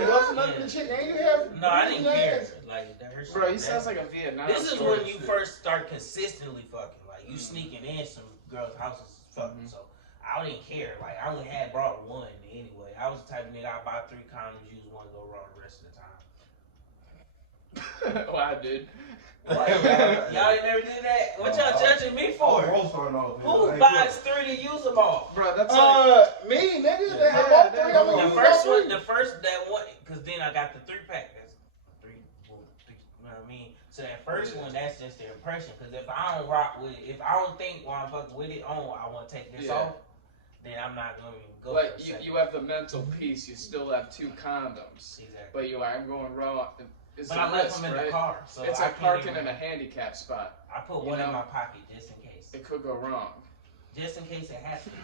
You lost another chick, and you have. No, I didn't care. Like, her shit Bro, he was sounds bad. like a Vietnam. This is story. when you first start consistently fucking. Like, you sneaking in some girls' houses fucking. So, I didn't care. Like, I only had brought one anyway. I was the type of nigga, I buy 3 condoms, use one, go wrong the rest of the time. Wow, dude. What? Y'all ain't never did that? What y'all judging me for? Who buys 3 to use them all? Bro, that's like. Me, nigga. Yeah. They have all three. Yeah, I'm gonna The use first all one, three. the first that one, because then I got the 3-pack. That's 3, boom, 3, you know what I mean? So that first one, that's just the impression. Because if I don't rock with it, if I don't think while I'm fucking with it on, I want to take this off, then I'm not going to even go But for a second. you have the mental peace. You still have 2 condoms. Exactly. But you're like, I'm going wrong. It's But a I left risk, them in right? the car. So It's I like can't parking even- in a handicap spot. I put you one in know? my pocket just in case. It could go wrong. Just in case it happens.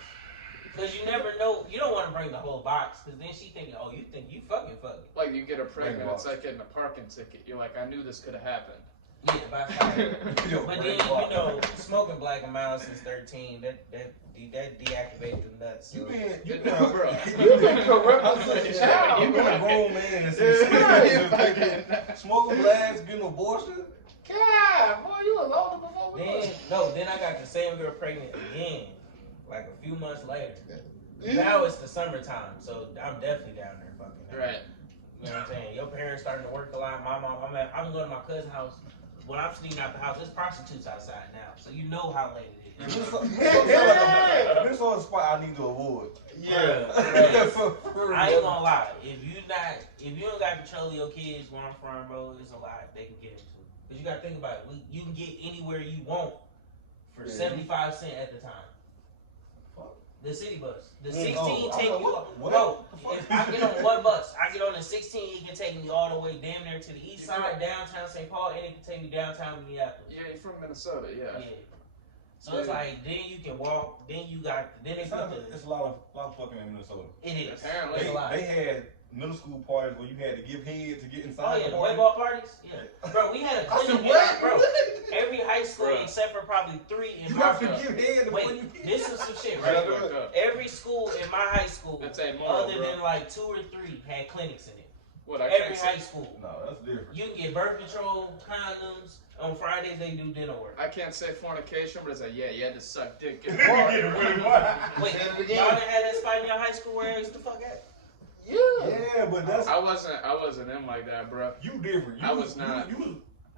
Because you never know. You don't want to bring the whole box. Because then she thinking, oh, you think you fucking. Like you get her pregnant, Right. it's like getting a parking ticket. You're like, I knew this could have happened. Yeah, by fire. But then, you know, smoking black and mild since 13, that deactivated the nuts. So. You been bro. You been corrupt as a child. You been a grown man since smoking blacks, getting abortion. God, boy, you alone before we Then I got the same girl pregnant again, like a few months later. Now it's the summertime, so I'm definitely down there fucking. Right. You know what I'm saying? Your parents starting to work a lot. My mom, I'm going to my cousin's house. When I'm sneaking out the house, there's prostitutes outside now, so you know how late it is. This sort of spot I need to avoid. Yeah. I ain't gonna lie. If you don't got control of your kids where I'm from, bro, it's a lot they can get into. Cause you gotta think about it. You can get anywhere you want for 75 cents at the time. The city bus. The 16 take you. Bro, if I get on one bus, I get on the 16, it can take me all the way damn near to the east side, downtown St. Paul, and it can take me downtown Minneapolis. Yeah, you're from Minnesota, yeah. So it's like, then you can walk, then they put the... It's a lot of fucking in Minnesota. It is. Apparently. It's a lot. They had middle school parties where you had to give head to get inside. Oh yeah, the white ball parties? Yeah. Bro, we had a clinic, bro. Every high school except for probably 3 in my school. You have to give head before you Wait, this is some shit, right? Every school in my high school, other than like 2 or 3, had clinics in it. What, Every high school. No, that's different. You can get birth control, condoms. On Fridays, they do dinner work. I can't say fornication, but it's like, yeah, you had to suck dick. Wait, y'all didn't have that spot in your high school where it's the fuck at? Yeah, but that's... I wasn't in like that, bro. You different. I was not.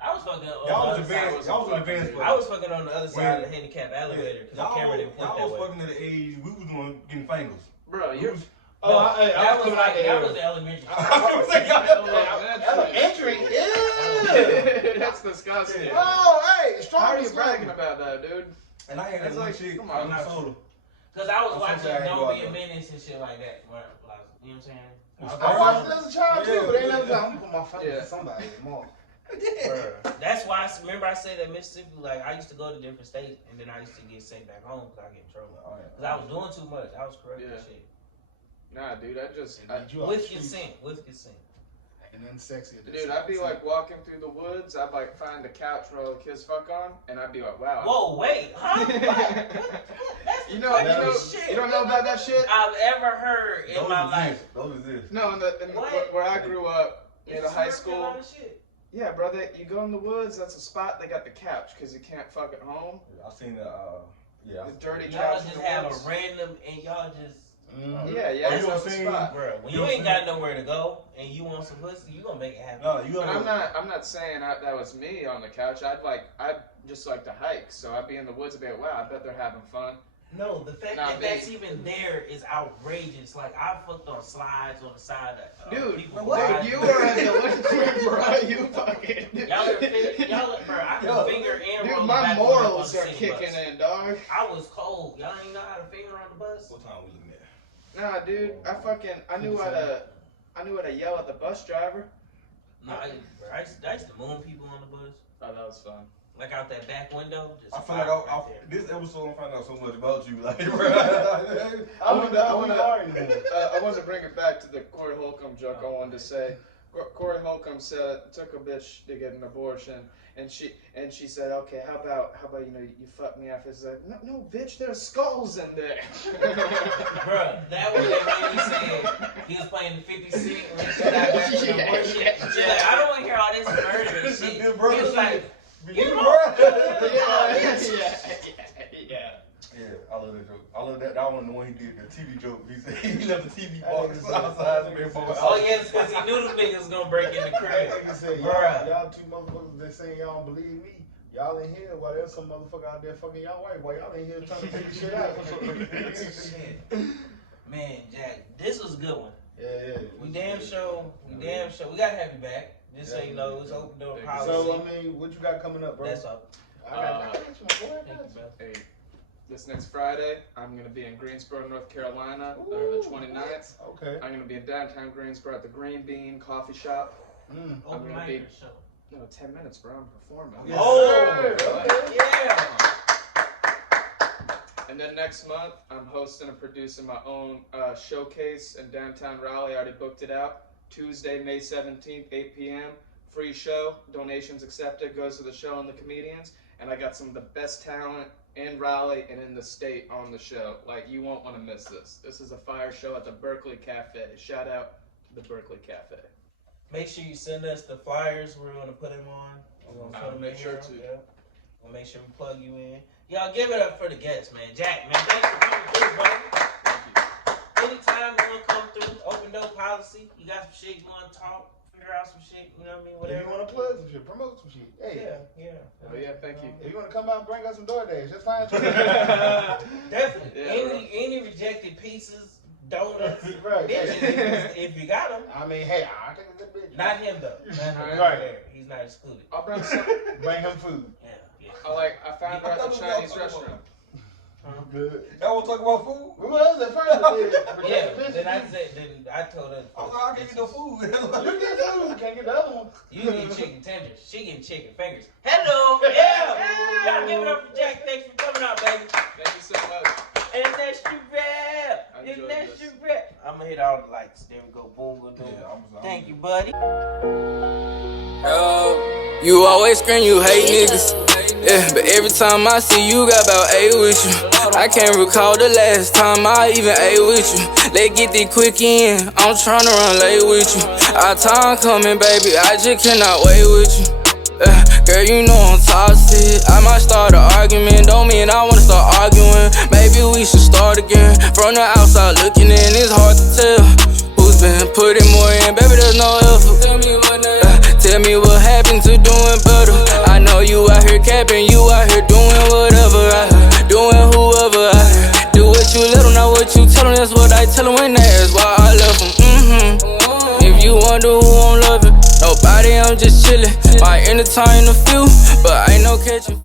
I was fucking on Y'all the was other side. advanced. Y'all was advanced. I was fucking on the other side of the handicap elevator because the camera didn't point that Y'all was way. fucking at the age we was doing getting fingers. Bro, you're... that was the elementary. Elementary, yeah. That's disgusting. Oh, hey, strong. How are you bragging about that, dude? And I had that shit. Come on, Minnesota. Because I was watching Don't Be a Menace and shit like that. You know what I'm saying? I watched it as a child too, but ain't never time I'm gonna put my phone to somebody anymore. That's why I said that Mississippi, like I used to go to different states and then I used to get sent back home because I get in trouble. Because I was doing too much. I was correct and shit. Nah, dude, with consent. And then sexy. Dude, I'd be like walking through the woods. I'd like find a couch where all the kids fuck on, and I'd be like, wow. Whoa, wait, huh? You don't know about that shit? I've ever heard in my life. Those exist. No, where I grew up in high school. Shit. Yeah, brother, you go in the woods. That's a spot. They got the couch because you can't fuck at home. I seen the the dirty couch. Y'all just have a random and y'all just. Yeah, that's the spot. Bro, when you ain't got nowhere to go and you want some pussy, you gonna make it happen. No, you. I'm not saying that was me on the couch. I'd just like to hike, so I'd be in the woods and be like, wow, I bet they're having fun. No, the fact that's even there is outrageous. Like I fucked on slides on the side of dude, you were a delinquent, bro. You fucking. Y'all, bro, I can finger and roll. Dude, my morals are kicking in, dog. I was cold. Y'all ain't know how to finger on the bus. What time we looking at? Nah, dude, I knew how to yell at the bus driver. No, I used to moon people on the bus. Oh, that was fun. Like out that back window. Just I feel like this episode I'm finding out so much about you. Like, I wanted to bring it back to the Corey Holcomb joke. I wanted to say, Corey Holcomb took a bitch to get an abortion, and she said, okay, how about you fuck me off? It's like, no, bitch, there's skulls in there. Bruh, that was that man said he was playing the 50 Cent when he said that back to the abortion. She's like, I don't want to hear all this murder shit. He was like, yeah, I love that joke. I love that. That one, the one he did, the TV joke. He said he left the TV box outside. Oh yes, because he knew the niggas was gonna break in the crib. Y'all two motherfuckers that saying y'all don't believe me. Y'all in here while there's some motherfucker out there fucking y'all wife. While y'all in here trying to figure shit out. Man, Jack, this was a good one. Yeah. We damn sure. We gotta have you back. Just so you know, it's open door policy. So I mean, what you got coming up, bro? That's all. Thank you, bro. Hey, this next Friday, I'm going to be in Greensboro, North Carolina, on the 29th. Okay. I'm going to be in downtown Greensboro at the Green Bean Coffee Shop. Open mic show. No, 10 minutes, bro. I'm performing. Yes, yeah. And then next month, I'm hosting and producing my own showcase in downtown Raleigh. I already booked it out. Tuesday, May 17th, 8 p.m. free show, donations accepted, goes to the show and the comedians, and I got some of the best talent in Raleigh and in the state on the show. Like, you won't want to miss this. This is a fire show at the Berkeley Cafe. Shout out to the Berkeley Cafe. Make sure you send us the flyers. We're gonna put them on. We're gonna put them make in sure here. to. Yeah. We'll make sure we plug you in. Y'all give it up for the guests, man. Jack, man, thanks for coming through, bro. Anytime you wanna come through, open door policy. You got some shit you wanna talk, figure out some shit. You know what I mean? If Whatever. you want to plug some shit, promote some shit. Hey, Yeah. Oh yeah, thank you. if you want to come out and bring us some DoorDash, that's fine too. Definitely. Yeah, any rejected pieces, donuts, Right. bitches, if you got them. I mean, hey, I think it's a good bitch. Not him though. Not him. Right. He's not excluded. I'll bring some. Bring him food. Yeah. I found her at the Chinese restaurant. Good. Y'all want to talk about food? We was at first. Yeah. Then I told her. I was like, I can't get no food. You get food. Can't get the other one. You get chicken tenders. She getting chicken fingers. Hello. Yeah. Y'all give it up for Jack. Thanks for coming out, baby. Thank you so much. And that's your rap. I And enjoyed that's this. your rap. I'm gonna hit all the lights. There we go. Boom. Boom. Boom. Thank you, buddy. You always scream you hate niggas. Yeah, but every time I see you, got about 8 with you. I can't recall the last time I even ate with you. Let's get the quick in, I'm tryna run late with you. Our time coming, baby, I just cannot wait with you. Girl, you know I'm toxic. I might start an argument, don't mean I wanna start arguing. Maybe we should start again. From the outside looking in, it's hard to tell who's been putting more in, baby, there's no effort. Tell me what happened to doing better. I know you out here capping, you out here doing whatever I heard, doing whoever I heard. Do what you let them, not what you tell them. That's what I tell them when they ask why I love them. If you wonder who I'm loving, nobody, I'm just chillin'. Might entertain a few, but ain't no catching.